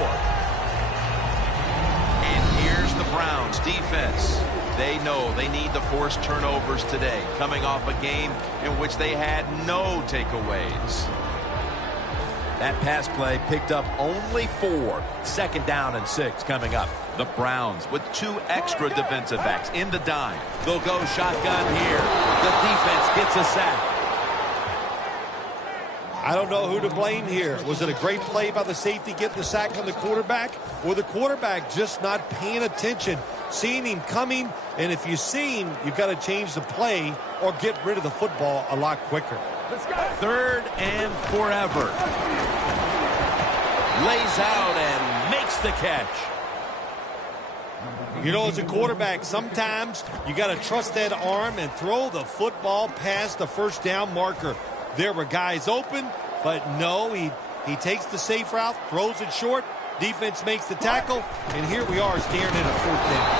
And here's the Browns defense. They know they need to force turnovers today, coming off a game in which they had no takeaways. That pass play picked up only 4. 2nd down and 6 coming up. The Browns with 2 extra defensive backs in the dime. They'll go shotgun here. The defense gets a sack. I don't know who to blame here. Was it a great play by the safety getting the sack on the quarterback, or the quarterback just not paying attention, seeing him coming? And if you see him, you've got to change the play or get rid of the football a lot quicker. Let's go. 3rd and forever. Lays out and makes the catch. You know, as a quarterback, sometimes you got to trust that arm and throw the football past the first down marker. There were guys open, but no, he takes the safe route, throws it short, defense makes the tackle, and here we are staring at a 4th down.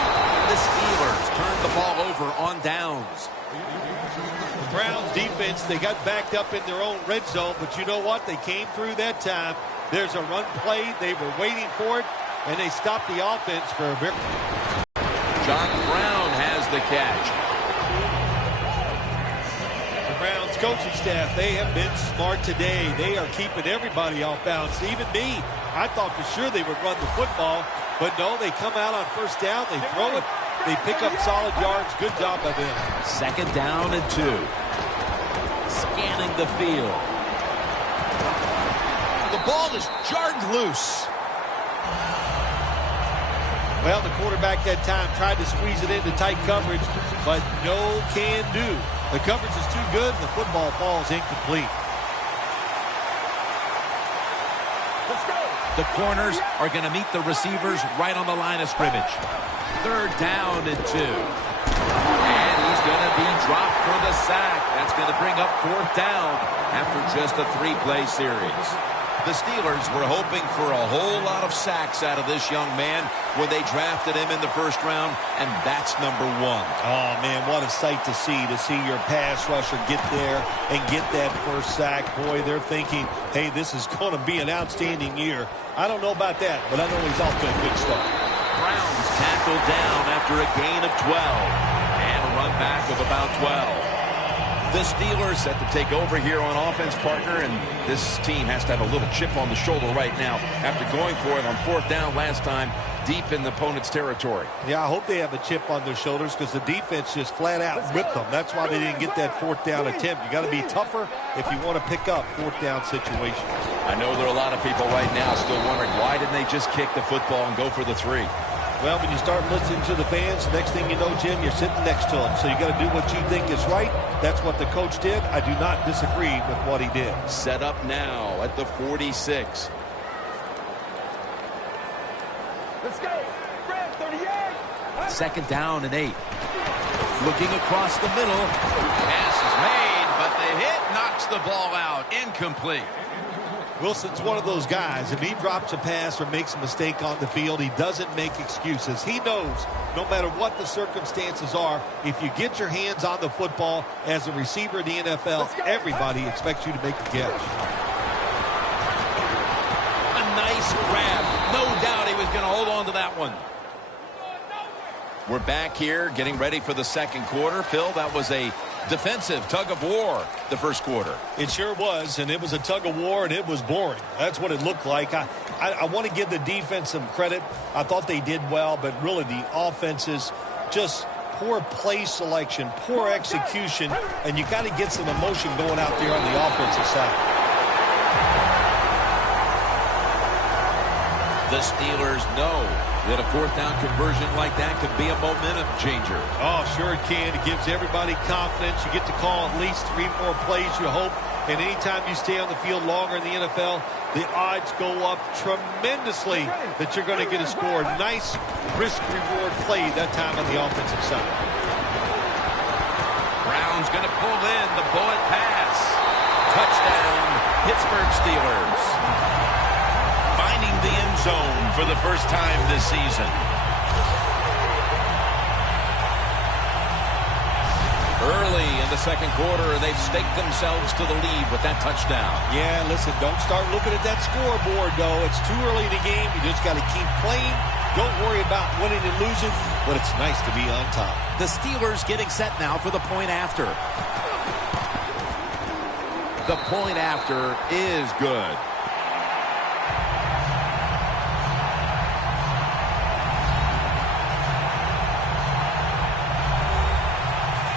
The Steelers turn the ball over on downs. The Browns defense, they got backed up in their own red zone, but you know what? They came through that time. There's a run play. They were waiting for it, and they stopped the offense for a bit. John Brown has the catch. The Browns coaching staff, they have been smart today. They are keeping everybody off balance. Even me, I thought for sure they would run the football, but no, they come out on first down, they throw it, they pick up solid yards. Good job by them. 2nd down and 2. Scanning the field. The ball is jarred loose. Well, the quarterback that time tried to squeeze it into tight coverage, but no can do. The coverage is too good, and the football falls incomplete. Let's go. The corners are going to meet the receivers right on the line of scrimmage. 3rd down and 2. And he's going to be dropped for the sack. That's going to bring up 4th down after just a 3-play series. The Steelers were hoping for a whole lot of sacks out of this young man when they drafted him in the 1st round, and that's number 1. Oh, man, what a sight to see your pass rusher get there and get that first sack. Boy, they're thinking, hey, this is going to be an outstanding year. I don't know about that, but I know he's off to a good start. Browns tackled down after a gain of 12 and a run back of about 12. The Steelers set to take over here on offense, partner, and this team has to have a little chip on the shoulder right now after going for it on 4th down last time deep in the opponent's territory. Yeah, I hope they have a chip on their shoulders because the defense just flat out whipped them. That's why they didn't get that 4th down attempt. You got to be tougher if you want to pick up 4th down situations. I know there are a lot of people right now still wondering, why didn't they just kick the football and go for the 3? Well, when you start listening to the fans, next thing you know, Jim, you're sitting next to them. So you got to do what you think is right. That's what the coach did. I do not disagree with what he did. Set up now at the 46. Let's go. Red 38. 2nd down and 8. Looking across the middle. Pass is made, but the hit knocks the ball out. Incomplete. Wilson's one of those guys. If he drops a pass or makes a mistake on the field, he doesn't make excuses. He knows no matter what the circumstances are, if you get your hands on the football as a receiver in the NFL, everybody expects you to make the catch. A nice grab. No doubt he was going to hold on to that one. We're back here getting ready for the 2nd quarter. Phil, that was a defensive tug of war the 1st quarter. It sure was, and it was a tug of war, and it was boring. That's what it looked like. I want to give the defense some credit. I thought they did well, but really the offenses, just poor play selection, poor execution, and you got to get some emotion going out there on the offensive side. The Steelers know that a 4th down conversion like that could be a momentum changer. Oh, sure it can. It gives everybody confidence. You get to call at least 3 more plays, you hope. And anytime you stay on the field longer in the NFL, the odds go up tremendously that you're going to get a score. Nice risk-reward play that time on the offensive side. Brown's going to pull in the bullet pass. Touchdown, Pittsburgh Steelers. Finding the end zone for the first time this season. Early in the 2nd quarter, they've staked themselves to the lead with that touchdown. Yeah, listen, don't start looking at that scoreboard, though. It's too early in the game. You just got to keep playing. Don't worry about winning and losing, but it's nice to be on top. The Steelers getting set now for the point after. The point after is good.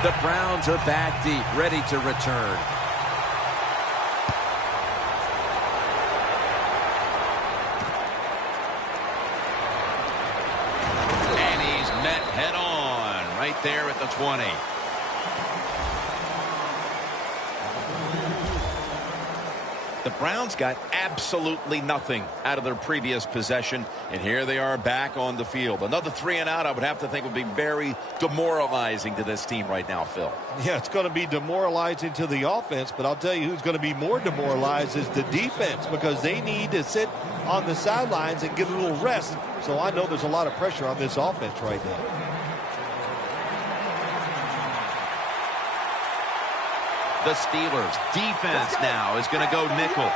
The Browns are back deep, ready to return. And he's met head on right there at the 20. The Browns got absolutely nothing out of their previous possession, and here they are back on the field. Another 3 and out, I would have to think, would be very demoralizing to this team right now, Phil. Yeah, it's going to be demoralizing to the offense, but I'll tell you who's going to be more demoralized is the defense, because they need to sit on the sidelines and get a little rest. So I know there's a lot of pressure on this offense right now. The Steelers defense now is going to go nickel.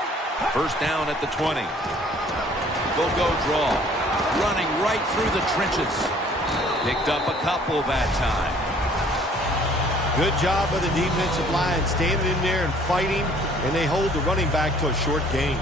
1st down at the 20. They'll go draw. Running right through the trenches. Picked up a couple that time. Good job by the defensive line standing in there and fighting, and they hold the running back to a short gain.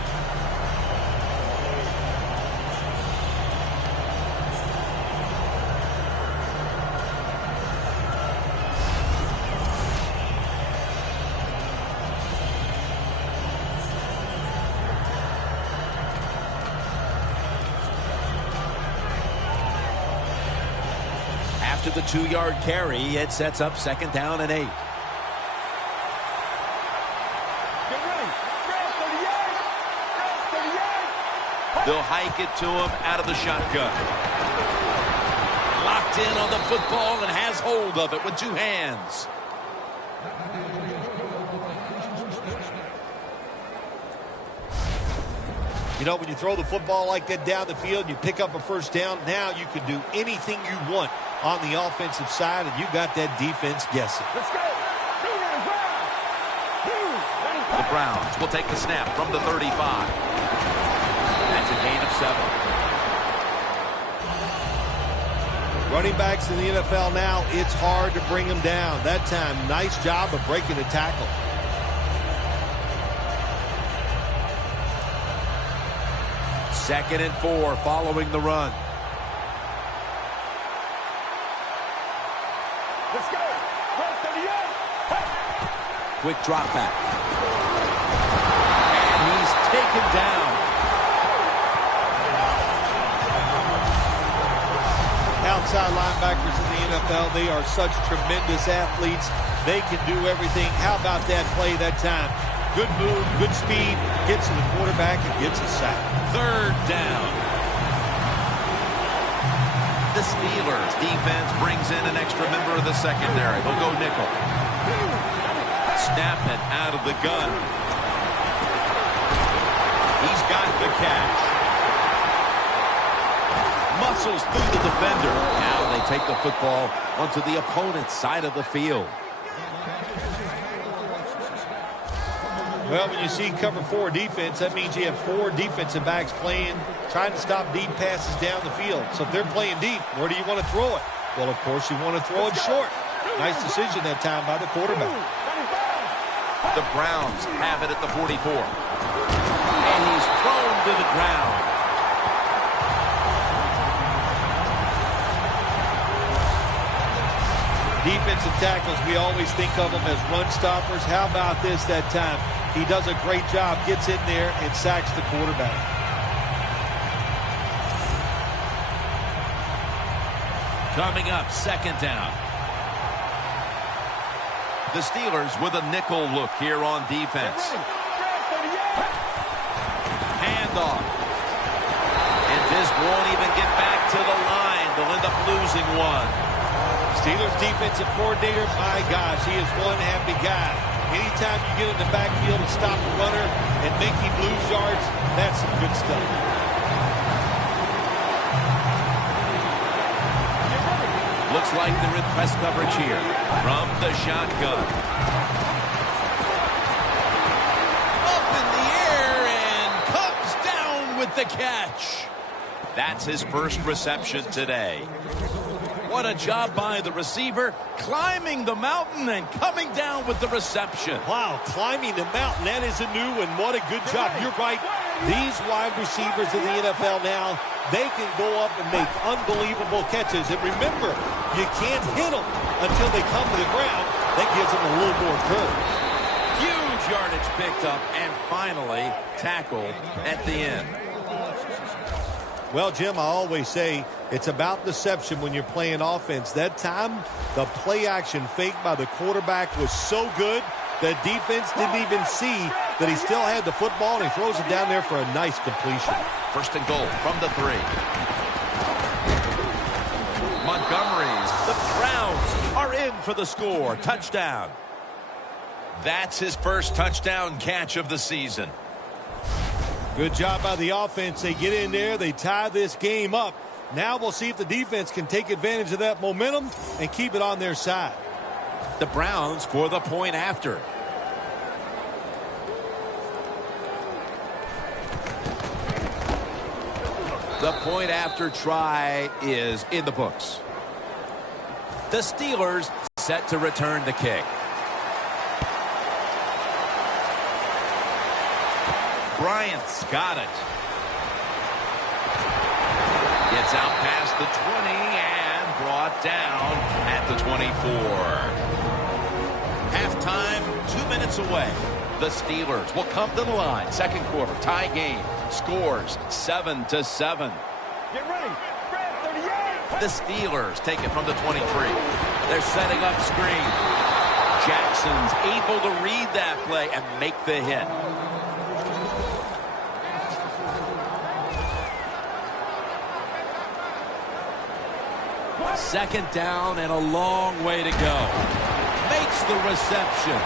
After the 2-yard carry, it sets up 2nd down and 8. Get ready. Red 38. Red 38. They'll hike it to him out of the shotgun. Locked in on the football and has hold of it with 2 hands. You know, when you throw the football like that down the field, you pick up a 1st down, now you can do anything you want on the offensive side, and you got that defense guessing. Let's go. The Browns will take the snap from the 35. That's a gain of 7. Running backs in the NFL now, it's hard to bring them down. That time, nice job of breaking the tackle. Second and 4 following the run. Let's go. Run to the end. Quick drop back. And he's taken down. Outside linebackers in the NFL, they are such tremendous athletes. They can do everything. How about that play that time? Good move, good speed, gets to the quarterback and gets a sack. Third down. The Steelers defense brings in an extra member of the secondary. They'll go nickel. Snap it out of the gun. He's got the catch. Muscles through the defender. Now they take the football onto the opponent's side of the field. Well, when you see cover 4 defense, that means you have 4 defensive backs playing, trying to stop deep passes down the field. So if they're playing deep, where do you want to throw it? Well, of course, you want to throw it short. Nice decision that time by the quarterback. The Browns have it at the 44. And he's thrown to the ground. Defensive tackles, we always think of them as run stoppers. How about this that time? He does a great job, gets in there, and sacks the quarterback. Coming up, second down. The Steelers with a nickel look here on defense. Handoff. And this won't even get back to the line. They'll end up losing one. Steelers defensive coordinator, my gosh, he is one happy guy. Anytime you get in the backfield and stop a runner and make him lose yards, that's some good stuff. Looks like they're in press coverage here from the shotgun. Up in the air and comes down with the catch. That's his first reception today. What a job by the receiver, climbing the mountain and coming down with the reception. Wow, climbing the mountain, that is a new one. What a good job. You're right. These wide receivers in the NFL now, they can go up and make unbelievable catches. And remember, you can't hit them until they come to the ground. That gives them a little more courage. Huge yardage picked up and finally tackled at the end. Well, Jim, I always say it's about deception when you're playing offense. That time, the play action fake by the quarterback was so good that defense didn't even see that he still had the football, and he throws it down there for a nice completion. First and goal from the 3. Montgomery's. The Browns are in for the score. Touchdown. That's his first touchdown catch of the season. Good job by the offense. They get in there. They tie this game up. Now we'll see if the defense can take advantage of that momentum and keep it on their side. The Browns for the point after. The point after try is in the books. The Steelers set to return the kick. Bryant's got it. Gets out past the 20 and brought down at the 24. Halftime, 2 minutes away. The Steelers will come to the line. Second quarter, tie game. Scores 7-7. Get ready. The Steelers take it from the 23. They're setting up screen. Jackson's able to read that play and make the hit. Second down and a long way to go. Makes the reception.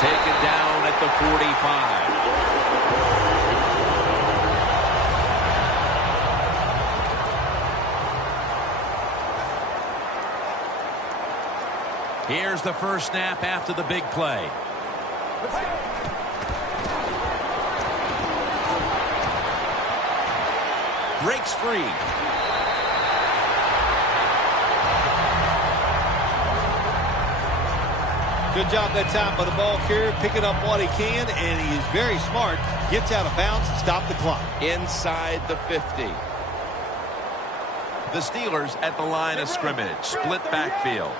Taken down at the 45. Here's the first snap after the big play. Breaks free. Good job that time by the ball carrier, picking up what he can, and he is very smart. Gets out of bounds and stop the clock. Inside the 50. The Steelers at the line of scrimmage. Split backfield.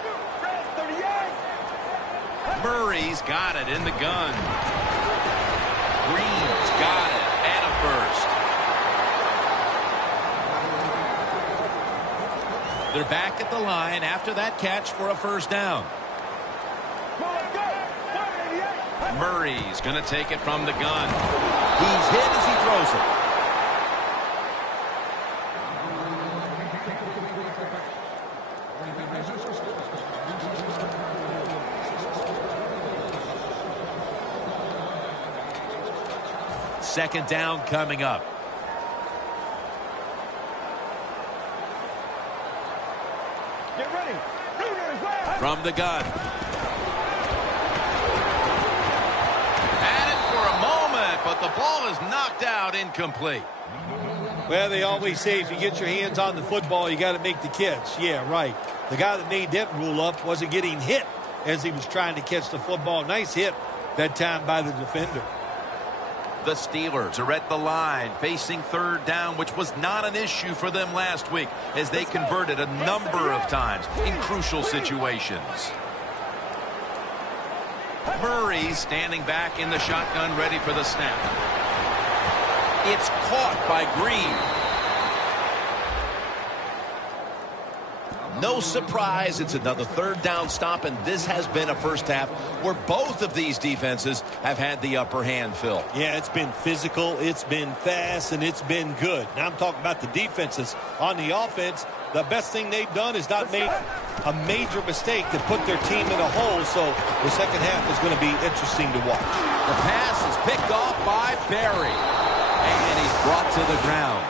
Murray's got it in the gun. Green's got it. And a first. They're back at the line after that catch for a first down. Murray's going to take it from the gun. He's hit as he throws it. Second down coming up. Get ready. From the gun. Had it for a moment, but the ball is knocked out, incomplete. Well, they always say if you get your hands on the football, you got to make the catch. Yeah, right. The guy that made that rule up wasn't getting hit as he was trying to catch the football. Nice hit that time by the defender. The Steelers are at the line facing third down, which was not an issue for them last week as they converted a number of times in crucial situations. Murray standing back in the shotgun, ready for the snap. It's caught by Green. No surprise, it's another third down stop, and this has been a first half where both of these defenses have had the upper hand, Phil. Yeah, it's been physical, it's been fast, and it's been good. Now I'm talking about the defenses. On the offense, the best thing they've done is not made a major mistake to put their team in a hole, so the second half is going to be interesting to watch. The pass is picked off by Barry, and he's brought to the ground.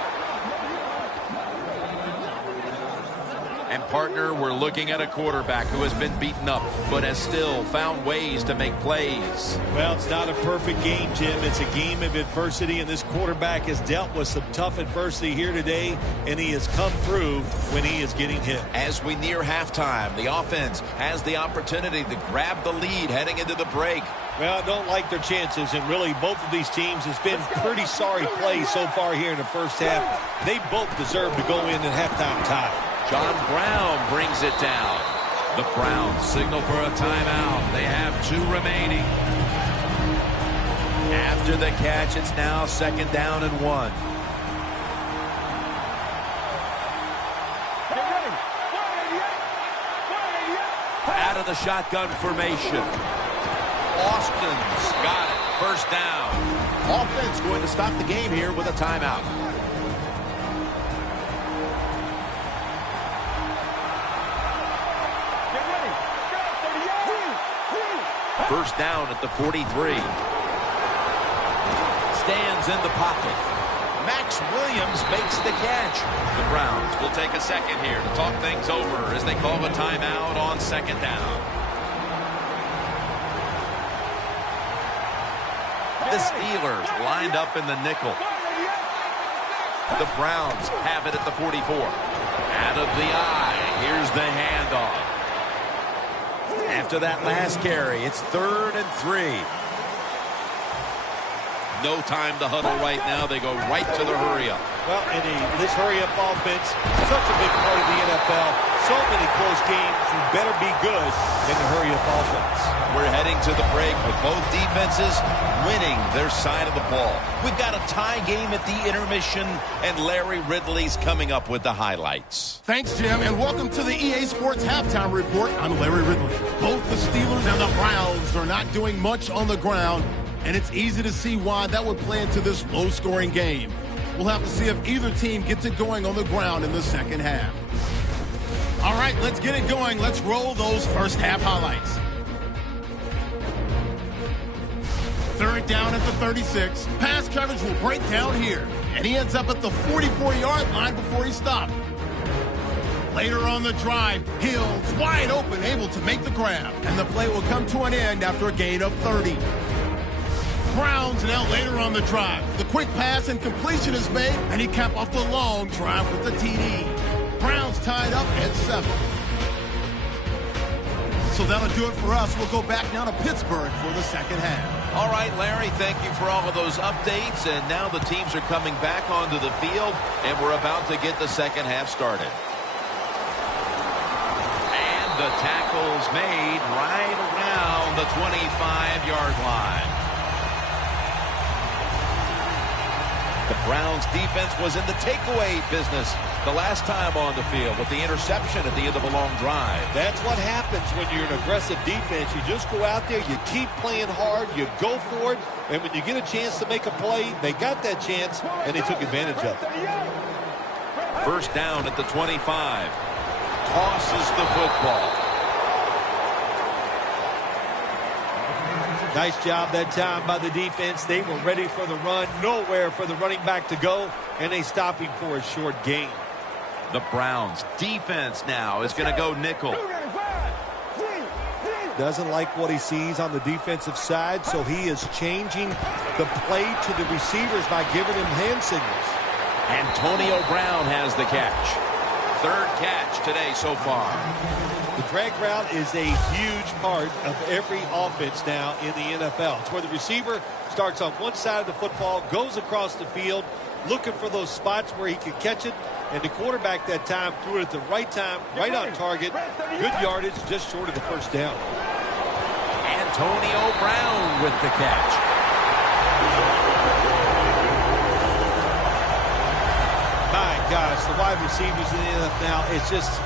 And partner, we're looking at a quarterback who has been beaten up, but has still found ways to make plays. Well, it's not a perfect game, Jim. It's a game of adversity, and this quarterback has dealt with some tough adversity here today, and he has come through when he is getting hit. As we near halftime, the offense has the opportunity to grab the lead heading into the break. Well, I don't like their chances, and really both of these teams has been pretty sorry plays so far here in the first half. They both deserve to go in at halftime tie. John Brown brings it down. The Browns signal for a timeout. They have 2 remaining. After the catch, it's now second down and 1. Out of the shotgun formation. Austin's got it. First down. Offense going to stop the game here with a timeout. First down at the 43. Stands in the pocket. Max Williams makes the catch. The Browns will take a second here to talk things over as they call a timeout on second down. The Steelers lined up in the nickel. The Browns have it at the 44. Out of the eye. Here's the handoff. After that last carry, it's 3rd and 3. No time to huddle right now. They go right to the hurry-up. Well, and this hurry-up offense, such a big part of the NFL. So many close games. You better be good in the hurry-up offense. We're heading to the break with both defenses winning their side of the ball. We've got a tie game at the intermission, and Larry Ridley's coming up with the highlights. Thanks, Jim, and welcome to the EA Sports Halftime Report. I'm Larry Ridley. Both the Steelers and the Browns are not doing much on the ground, and it's easy to see why that would play into this low-scoring game. We'll have to see if either team gets it going on the ground in the second half. All right, let's get it going. Let's roll those first half highlights. Third down at the 36. Pass coverage will break down here, and he ends up at the 44-yard line before he stopped. Later on the drive, Hill's wide open, able to make the grab, and the play will come to an end after a gain of 30. Browns now later on the drive. The quick pass and completion is made, and he capped off the long drive with the TD. Browns tied up at 7. So that'll do it for us. We'll go back now to Pittsburgh for the second half. All right, Larry, thank you for all of those updates. And now the teams are coming back onto the field, and we're about to get the second half started. And the tackle's made right around the 25-yard line. The Browns defense was in the takeaway business the last time on the field with the interception at the end of a long drive. That's what happens when you're an aggressive defense. You just go out there, you keep playing hard, you go for it, and when you get a chance to make a play, they got that chance, and they took advantage of it. First down at the 25. Tosses the football. Nice job that time by the defense. They were ready for the run. Nowhere for the running back to go, and they stop him for a short gain. The Browns defense now is going to go nickel. Doesn't like what he sees on the defensive side, so he is changing the play to the receivers by giving him hand signals. Antonio Brown has the catch. Third catch today so far. The drag route is a huge part of every offense now in the NFL. It's where the receiver starts on one side of the football, goes across the field, looking for those spots where he can catch it, and the quarterback that time threw it at the right time, right on target. Good yardage, just short of the first down. Antonio Brown with the catch. My gosh, the wide receivers in the NFL,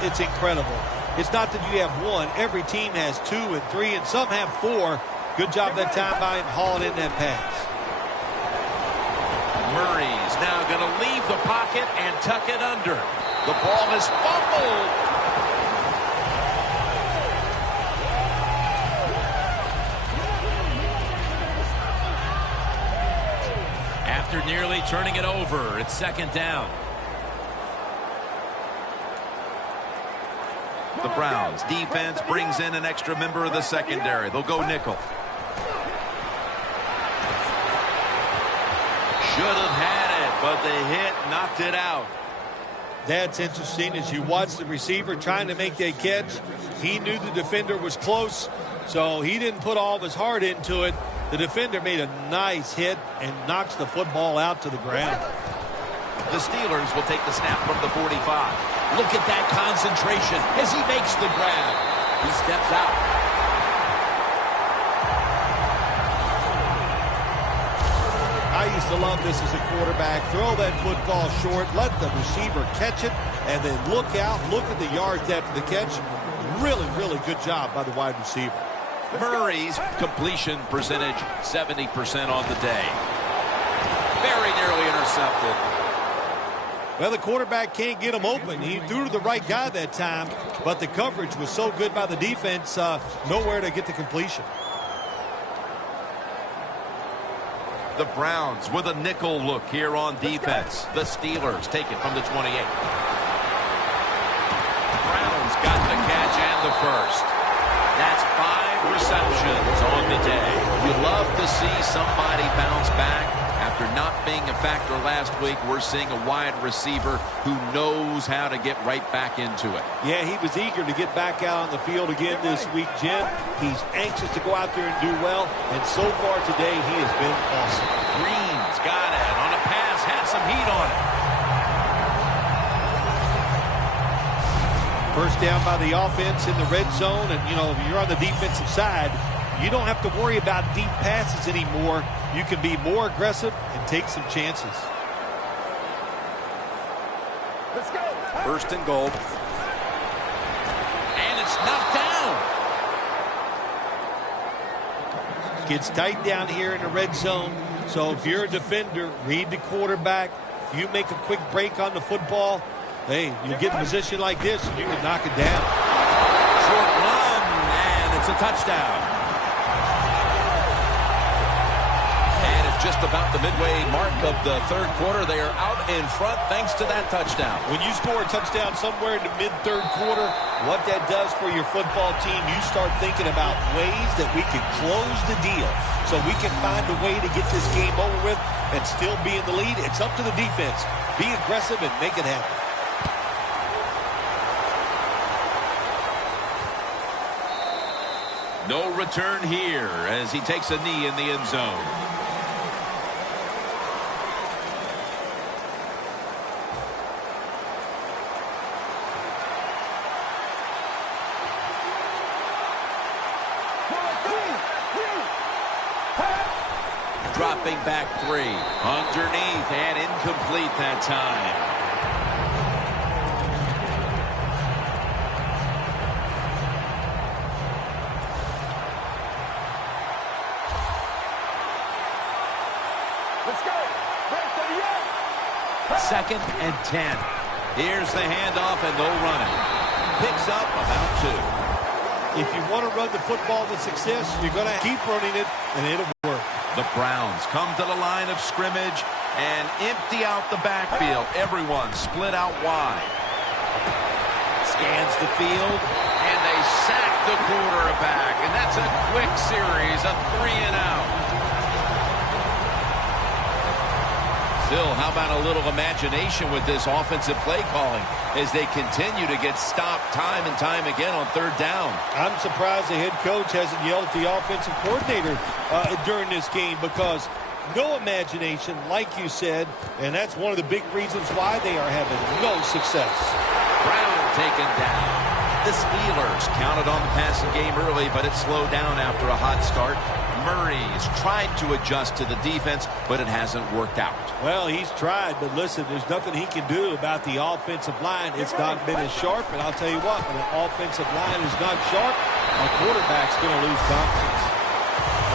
it's incredible. It's not that you have one. Every team has 2 and 3, and some have 4. Good job that time by him hauling in that pass. Murray's now going to leave the pocket and tuck it under. The ball is fumbled. After nearly turning it over, it's second down. The Browns defense brings in an extra member of the secondary. They'll go nickel. Should have had it, but the hit knocked it out. That's interesting as you watch the receiver trying to make that catch. He knew the defender was close, so he didn't put all of his heart into it. The defender made a nice hit and knocks the football out to the ground. The Steelers will take the snap from the 45. Look at that concentration as he makes the grab. He steps out. I used to love this as a quarterback. Throw that football short, let the receiver catch it, and then look out, look at the yards after the catch. Really, really good job by the wide receiver. Murray's completion percentage, 70% on the day. Very nearly intercepted. Well, the quarterback can't get him open. He threw to the right guy that time, but the coverage was so good by the defense, nowhere to get the completion. The Browns with a nickel look here on defense. The Steelers take it from the 28. Browns got the catch and the first. That's 5 receptions on the day. You love to see somebody bounce back. After not being a factor last week, we're seeing a wide receiver who knows how to get right back into it. Yeah, he was eager to get back out on the field again this week, Jim. He's anxious to go out there and do well, and so far today he has been awesome. Green's got it on a pass, has some heat on it. First down by the offense in the red zone, and, you know, if you're on the defensive side, you don't have to worry about deep passes anymore. You can be more aggressive and take some chances. Let's go. First and goal. And it's knocked down. Gets tight down here in the red zone. So if you're a defender, read the quarterback. If you make a quick break on the football, hey, you get in a position like this and you can knock it down. Short run, and it's a touchdown. Just about the midway mark of the third quarter. They are out in front thanks to that touchdown. When you score a touchdown somewhere in the mid-third quarter, what that does for your football team, you start thinking about ways that we can close the deal so we can find a way to get this game over with and still be in the lead. It's up to the defense. Be aggressive and make it happen. No return here as he takes a knee in the end zone. Dropping back 3. Underneath and incomplete that time. Let's go. Break to the end. 2nd and 10. Here's the handoff and they'll run it. Picks up about 2. If you want to run the football with success, you're going to keep running it, and it'll work. The Browns come to the line of scrimmage and empty out the backfield. Everyone split out wide. Scans the field, and they sack the quarterback. And that's a quick series, a 3-and-out. Still, how about a little imagination with this offensive play calling as they continue to get stopped time and time again on 3rd down. I'm surprised the head coach hasn't yelled at the offensive coordinator during this game, because no imagination, like you said, and that's one of the big reasons why they are having no success. Brown taken down. The Steelers counted on the passing game early, but it slowed down after a hot start. Murray's tried to adjust to the defense, but it hasn't worked out. Well, he's tried, but listen, there's nothing he can do about the offensive line. It's not been as sharp, and I'll tell you what, when an offensive line is not sharp, a quarterback's going to lose confidence.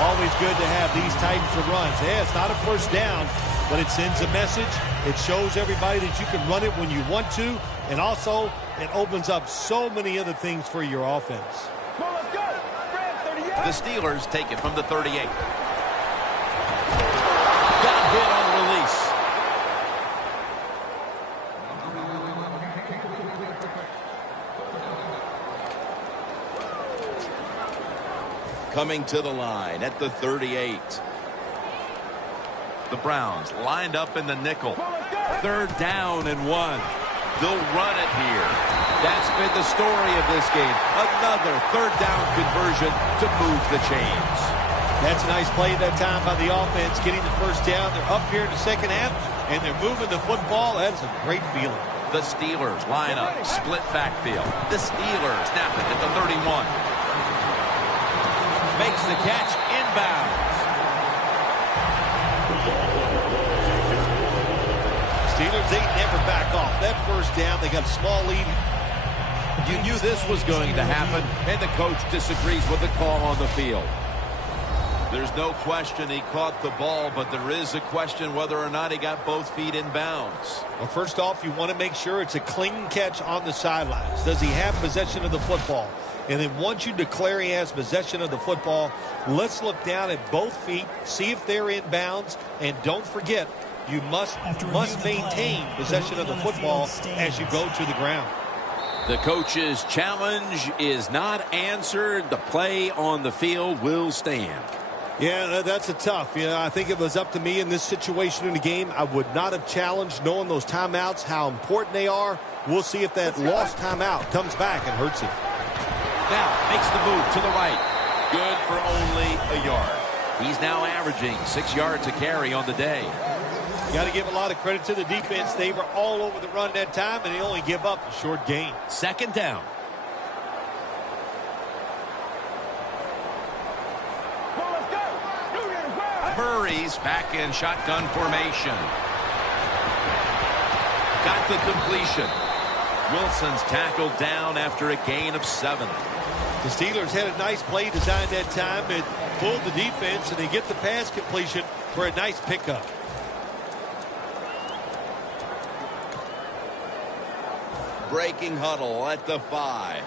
Always good to have these types of runs. Yeah, it's not a first down, but it sends a message. It shows everybody that you can run it when you want to, and also it opens up so many other things for your offense. The Steelers take it from the 38. Got hit on release. Coming to the line at the 38. The Browns lined up in the nickel. 3rd down and 1. They'll run it here. That's been the story of this game. Another 3rd down conversion to move the chains. That's a nice play that time by the offense, getting the 1st down. They're up here in the 2nd half, and they're moving the football. That is a great feeling. The Steelers line up, split backfield. The Steelers snap it at the 31. Makes the catch inbounds. Steelers, they never back off. That 1st down, they got a small lead. You knew this was going to happen, and the coach disagrees with the call on the field. There's no question he caught the ball, but there is a question whether or not he got both feet in bounds. Well, first off, you want to make sure it's a clean catch on the sidelines. Does he have possession of the football? And then once you declare he has possession of the football, let's look down at both feet, see if they're in bounds, and don't forget, you must maintain possession of the football as you go to the ground. The coach's challenge is not answered. The play on the field will stand. Yeah, that's a tough. I think if it was up to me in this situation in the game, I would not have challenged, knowing those timeouts, how important they are. We'll see if that lost timeout comes back and hurts him. Now makes the move to the right. Good for only a yard. He's now averaging 6 yards a carry on the day. Got to give a lot of credit to the defense. They were all over the run that time, and they only give up a short gain. 2nd down. Murray's back in shotgun formation. Got the completion. Wilson's tackled down after a gain of 7. The Steelers had a nice play design that time. It pulled the defense, and they get the pass completion for a nice pickup. Breaking huddle at the 5.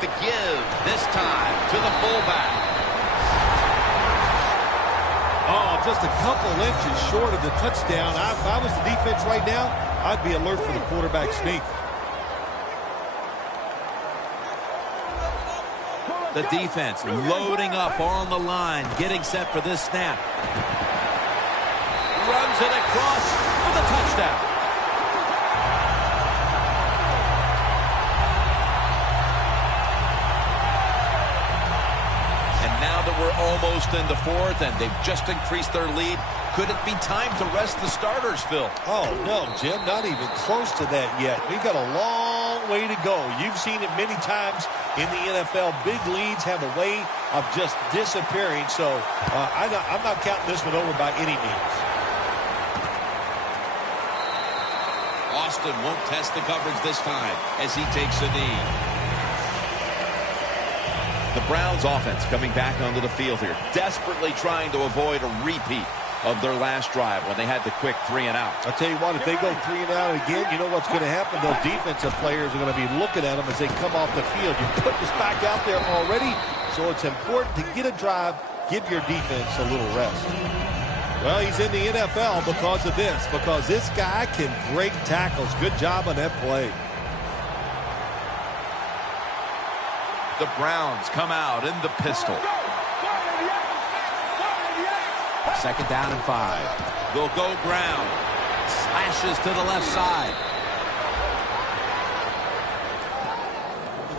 The give this time to the fullback. Oh, just a couple inches short of the touchdown. If I was the defense right now, I'd be alert for the quarterback sneak. The defense loading up on the line, getting set for this snap. Runs it across for the touchdown. now that we're almost in the fourth and they've just increased their lead, could it be time to rest the starters, Phil? Oh, no, Jim, not even close to that yet. We've got a long way to go. You've seen it many times in the NFL. Big leads have a way of just disappearing, so I'm not counting this one over by any means. Austin won't test the coverage this time as he takes a knee. The Browns offense coming back onto the field here, desperately trying to avoid a repeat of their last drive when they had the quick 3-and-out. I'll tell you what, if they go 3-and-out again, you know what's going to happen? Those defensive players are going to be looking at them as they come off the field. You put this back out there already, so it's important to get a drive, give your defense a little rest. Well, he's in the NFL because of this, because this guy can break tackles. Good job on that play. The Browns come out in the pistol. 2nd down and 5. They'll go Brown. Slashes to the left side.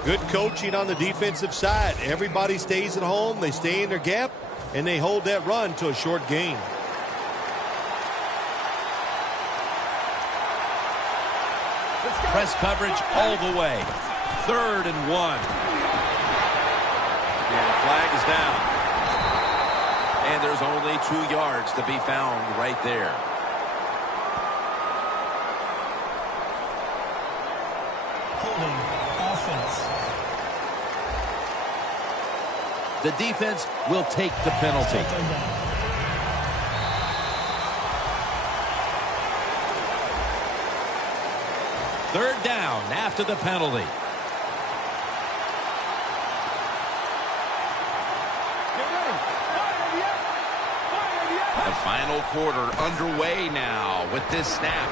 Good coaching on the defensive side. Everybody stays at home. They stay in their gap, and they hold that run to a short gain. Press coverage all the way. 3rd and 1. And the flag is down. And there's only 2 yards to be found right there. Holding offense. The defense will take the penalty. Third down after the penalty. The final quarter underway now with this snap.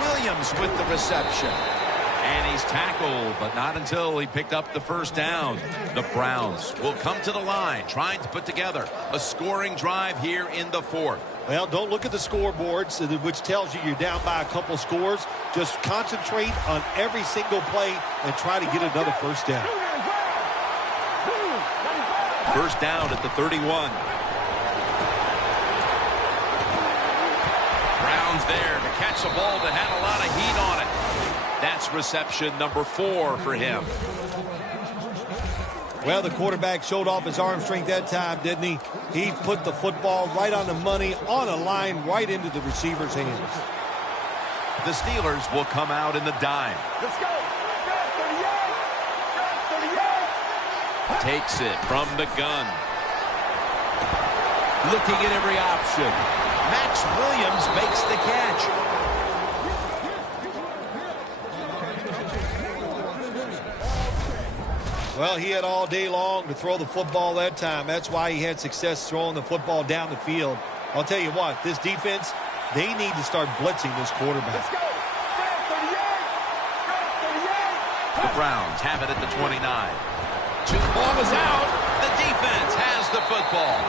Williams with the reception. And he's tackled, but not until he picked up the first down. The Browns will come to the line, trying to put together a scoring drive here in the fourth. Well, don't look at the scoreboards, which tells you you're down by a couple scores. Just concentrate on every single play and try to get another first down. First down at the 31. Brown's there to catch a ball that had a lot of heat on it. That's reception number 4 for him. Well, the quarterback showed off his arm strength that time, didn't he? He put the football right on the money, on a line, right into the receiver's hands. The Steelers will come out in the dime. Let's go. 38. Takes it from the gun. Looking at every option. Max Williams makes the catch. Well, he had all day long to throw the football that time. That's why he had success throwing the football down the field. I'll tell you what, this defense, they need to start blitzing this quarterback. Let's go. 38. The Browns have it at the 29. Ball is out. The defense has the football.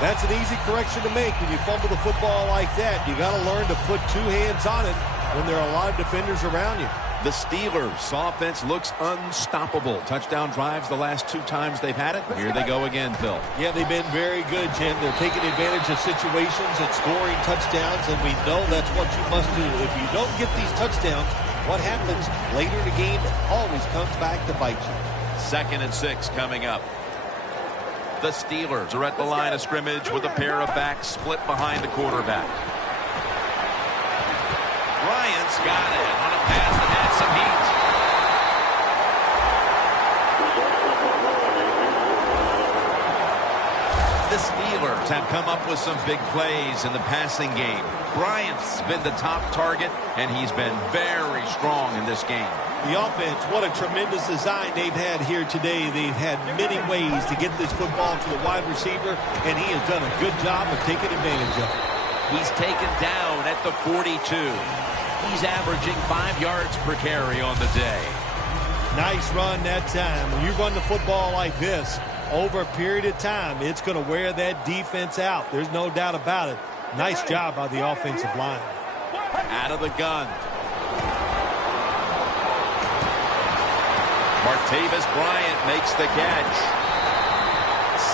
That's an easy correction to make when you fumble the football like that. You got to learn to put 2 hands on it when there are a lot of defenders around you. The Steelers' offense looks unstoppable. Touchdown drives the last 2 times they've had it. Here they go again, Phil. Yeah, they've been very good, Jim. They're taking advantage of situations and scoring touchdowns, and we know that's what you must do. If you don't get these touchdowns, what happens later in the game always comes back to bite you. 2nd and 6 coming up. The Steelers are at the line of scrimmage with a pair of backs split behind the quarterback. Bryant's got it on a pass that had some heat. The Steelers have come up with some big plays in the passing game. Bryant's been the top target, and he's been very strong in this game. The offense, what a tremendous design they've had here today. They've had many ways to get this football to the wide receiver, and he has done a good job of taking advantage of it. He's taken down at the 42. He's averaging 5 yards per carry on the day. Nice run that time. When you run the football like this, over a period of time, it's going to wear that defense out. There's no doubt about it. Nice job by the offensive line. Out of the gun. Martavis Bryant makes the catch.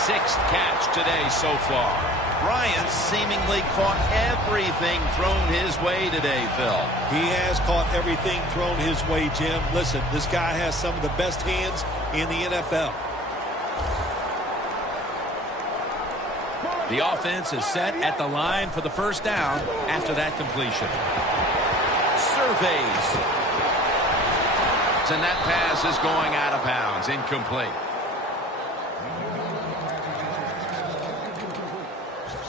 6th catch today so far. Bryant seemingly caught everything thrown his way today, Phil. He has caught everything thrown his way, Jim. Listen, this guy has some of the best hands in the NFL. The offense is set at the line for the first down after that completion. Surveys. And that pass is going out of bounds, incomplete.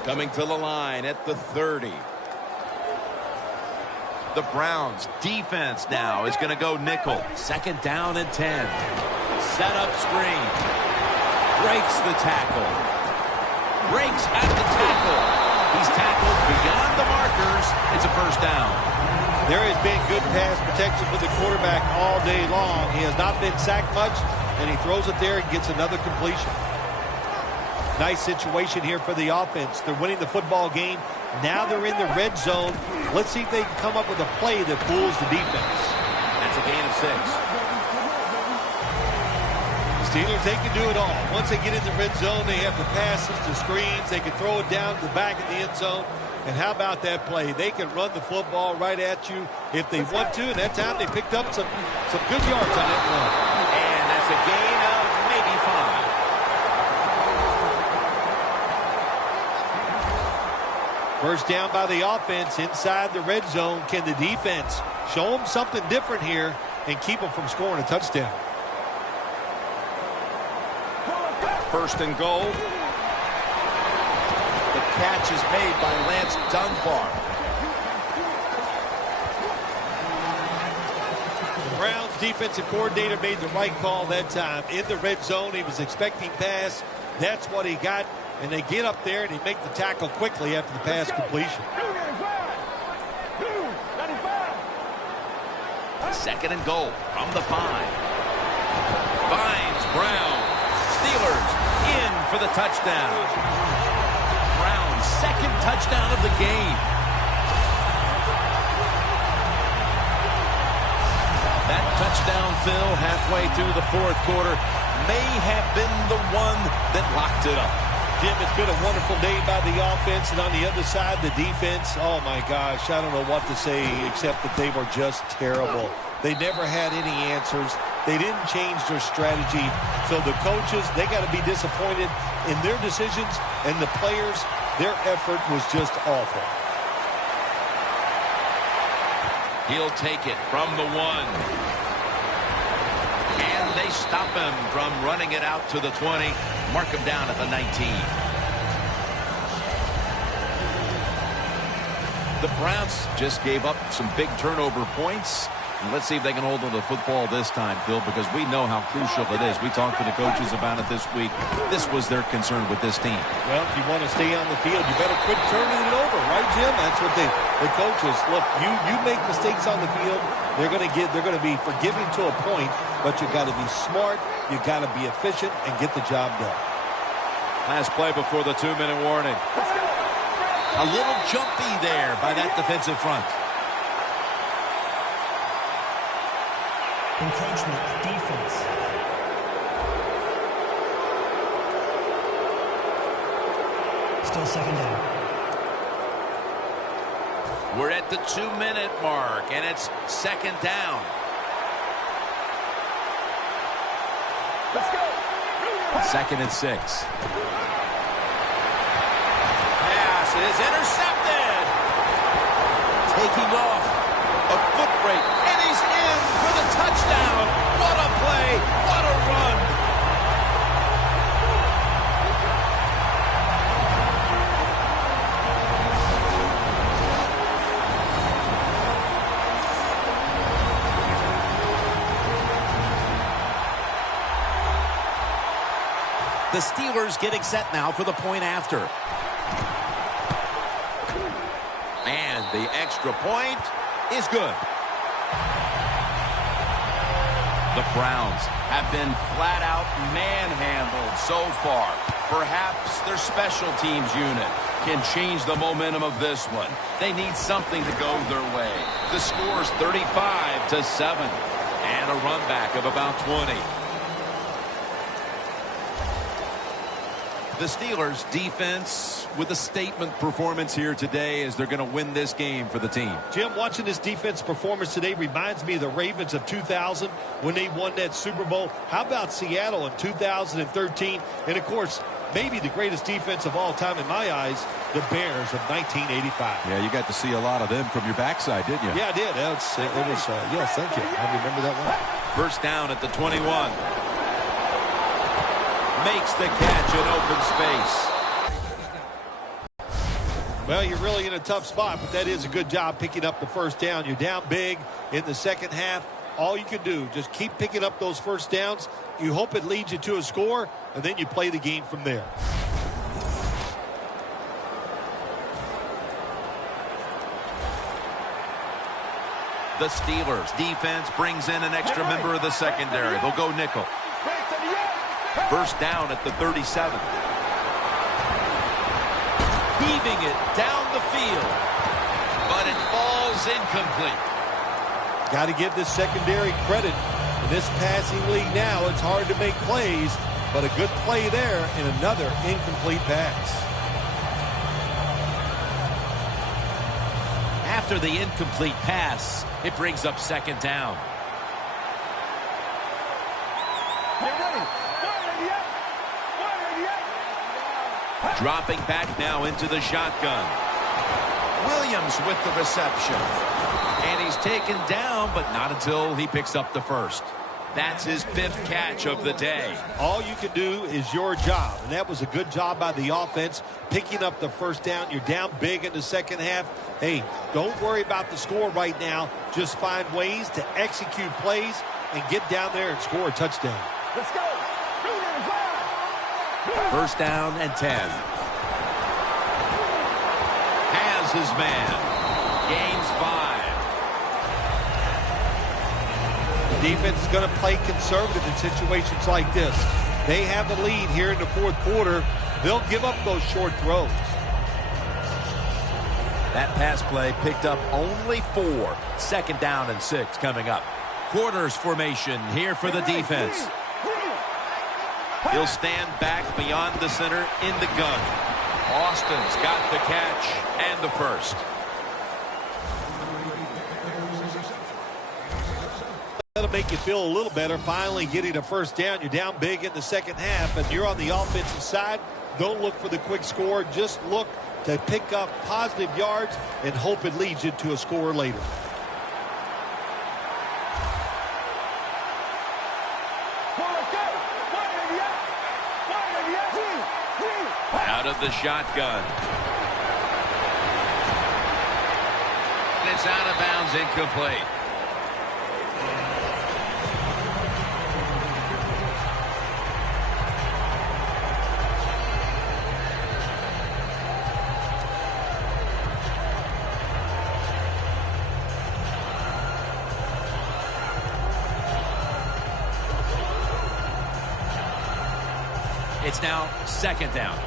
Coming to the line at the 30. The Browns defense now is going to go nickel. 2nd down and 10. Set up screen. Breaks the tackle. Breaks at the tackle. He's tackled beyond the markers. It's a first down. There has been good pass protection for the quarterback all day long. He has not been sacked much, and he throws it there and gets another completion. Nice situation here for the offense. They're winning the football game. Now they're in the red zone. Let's see if they can come up with a play that fools the defense. That's a gain of 6. Steelers, they can do it all. Once they get in the red zone, they have the passes, the screens. They can throw it down to the back of the end zone. And how about that play? They can run the football right at you if they want to. And that time they picked up some good yards on that run. And that's a gain of maybe 5. First down by the offense inside the red zone. Can the defense show them something different here and keep them from scoring a touchdown? 1st and goal. The catch is made by Lance Dunbar. The Browns defensive coordinator made the right call that time. In the red zone, he was expecting pass. That's what he got. And they get up there and they make the tackle quickly after the pass completion. 2nd and goal from the 5. Finds Brown. Steelers in for the touchdown. Brown's 2nd touchdown of the game. That touchdown, Phil, halfway through the 4th quarter, may have been the one that locked it up. Jim, it's been a wonderful day by the offense, and on the other side, the defense, oh my gosh, I don't know what to say except that they were just terrible. They never had any answers. They didn't change their strategy. So the coaches, they got to be disappointed in their decisions, and the players, their effort was just awful. He'll take it from the 1. And they stop him from running it out to the 20. Mark him down at the 19. The Browns just gave up some big turnover points. And let's see if they can hold on to the football this time, Phil, because we know how crucial it is. We talked to the coaches about it this week. This was their concern with this team. Well, if you want to stay on the field, you better quit turning it over, right, Jim? That's what the coaches, look, you make mistakes on the field, they're going to be forgiving to a point, but you got to be smart, you got to be efficient, and get the job done. Last play before the 2-minute warning. A little jumpy there by that defensive front. Encroachment, defense. Still 2nd down. We're at the 2-minute mark, and it's 2nd down. Let's go. 2nd and 6. Pass is intercepted. Taking off a foot brake, and he's in for the touchdown. What a play. What a run. The Steelers getting set now for the point after. And the extra point is good. The Browns have been flat out manhandled so far. Perhaps their special teams unit can change the momentum of this one. They need something to go their way. The score's 35-7. And a run back of about 20. The Steelers defense with a statement performance here today as they're going to win this game for the team. Jim, watching this defense performance today reminds me of the Ravens of 2000 when they won that Super Bowl. How about Seattle in 2013? And, of course, maybe the greatest defense of all time in my eyes, the Bears of 1985. Yeah, you got to see a lot of them from your backside, didn't you? Yeah, I did. Yes, thank you. I remember that one. First down at the 21. Makes the catch in open space. Well, you're really in a tough spot, but that is a good job picking up the first down. You're down big in the second half. All you can do, just keep picking up those first downs. You hope it leads you to a score, and then you play the game from there. The Steelers defense brings in an extra member of the secondary. They'll go nickel. First down at the 37. Heaving it down the field. But it falls incomplete. Got to give this secondary credit. In this passing league now, it's hard to make plays, but a good play there and another incomplete pass. After the incomplete pass, it brings up second down. Dropping back now into the shotgun. Williams with the reception. And he's taken down, but not until he picks up the first. That's his 5th catch of the day. All you can do is your job, and that was a good job by the offense, picking up the first down. You're down big in the second half. Hey, don't worry about the score right now. Just find ways to execute plays and get down there and score a touchdown. Let's go. First down and 10. Has his man. Gains 5. Defense is going to play conservative in situations like this. They have the lead here in the fourth quarter. They'll give up those short throws. That pass play picked up only 4. Second down and 6 coming up. Quarters formation here for the defense. He'll stand back beyond the center in the gun. Austin's got the catch and the first. That'll make you feel a little better, finally getting a first down. You're down big in the second half, and you're on the offensive side. Don't look for the quick score. Just look to pick up positive yards and hope it leads you to a score later. Out of the shotgun. And it's out of bounds, incomplete. It's now second down.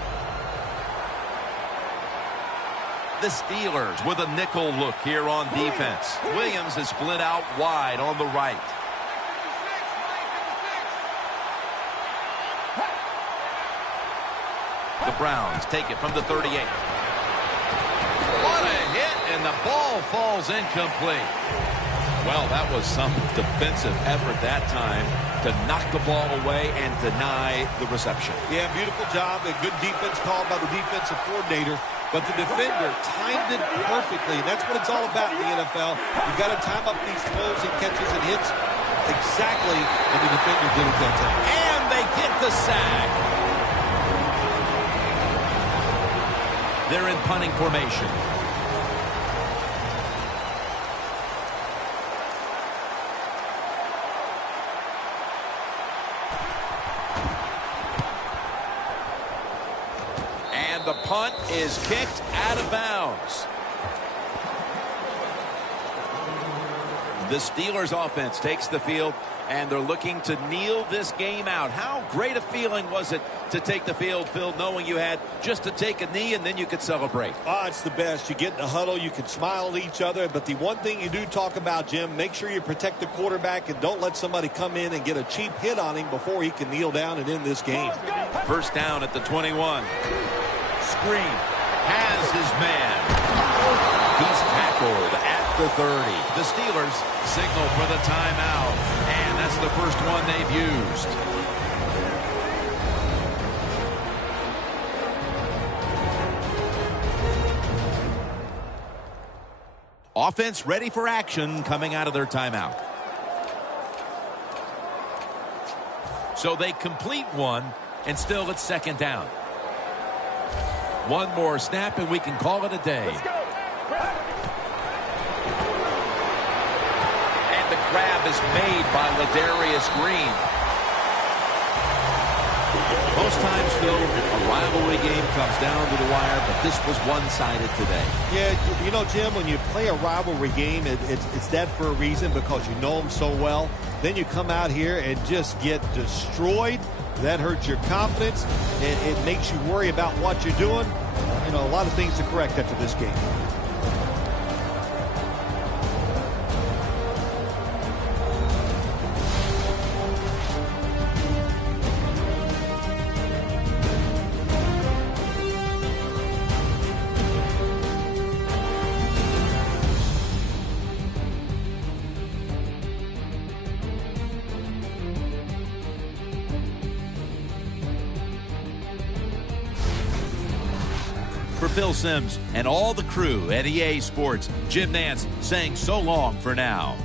The Steelers with a nickel look here on defense. Williams is split out wide on the right. The Browns take it from the 38. What a hit, and the ball falls incomplete. Well, that was some defensive effort that time to knock the ball away and deny the reception. Yeah, beautiful job. A good defense called by the defensive coordinator. But the defender timed it perfectly. And that's what it's all about in the NFL. You've got to time up these throws and catches and hits exactly, and the defender did it that time. And they get the sack. They're in punting formation. The punt is kicked out of bounds. The Steelers offense takes the field, and they're looking to kneel this game out. How great a feeling was it to take the field, Phil, knowing you had just to take a knee and then you could celebrate? Oh, it's the best. You get in the huddle, you can smile at each other, but the one thing you do talk about, Jim, make sure you protect the quarterback and don't let somebody come in and get a cheap hit on him before he can kneel down and end this game. First down at the 21. Screen has his man. He's tackled at the 30. The Steelers signal for the timeout, and that's the first one they've used. Offense ready for action coming out of their timeout. So they complete one, and still it's second down. One more snap, and we can call it a day. And the grab is made by Ladarius Green. Most times, Phil, a rivalry game comes down to the wire, but this was one-sided today. Yeah, you know, Jim, when you play a rivalry game, it's that for a reason, because you know them so well. Then you come out here and just get destroyed. That hurts your confidence. It makes you worry about what you're doing. You know, a lot of things to correct after this game. For Phil Simms and all the crew at EA Sports, Jim Nantz saying so long for now.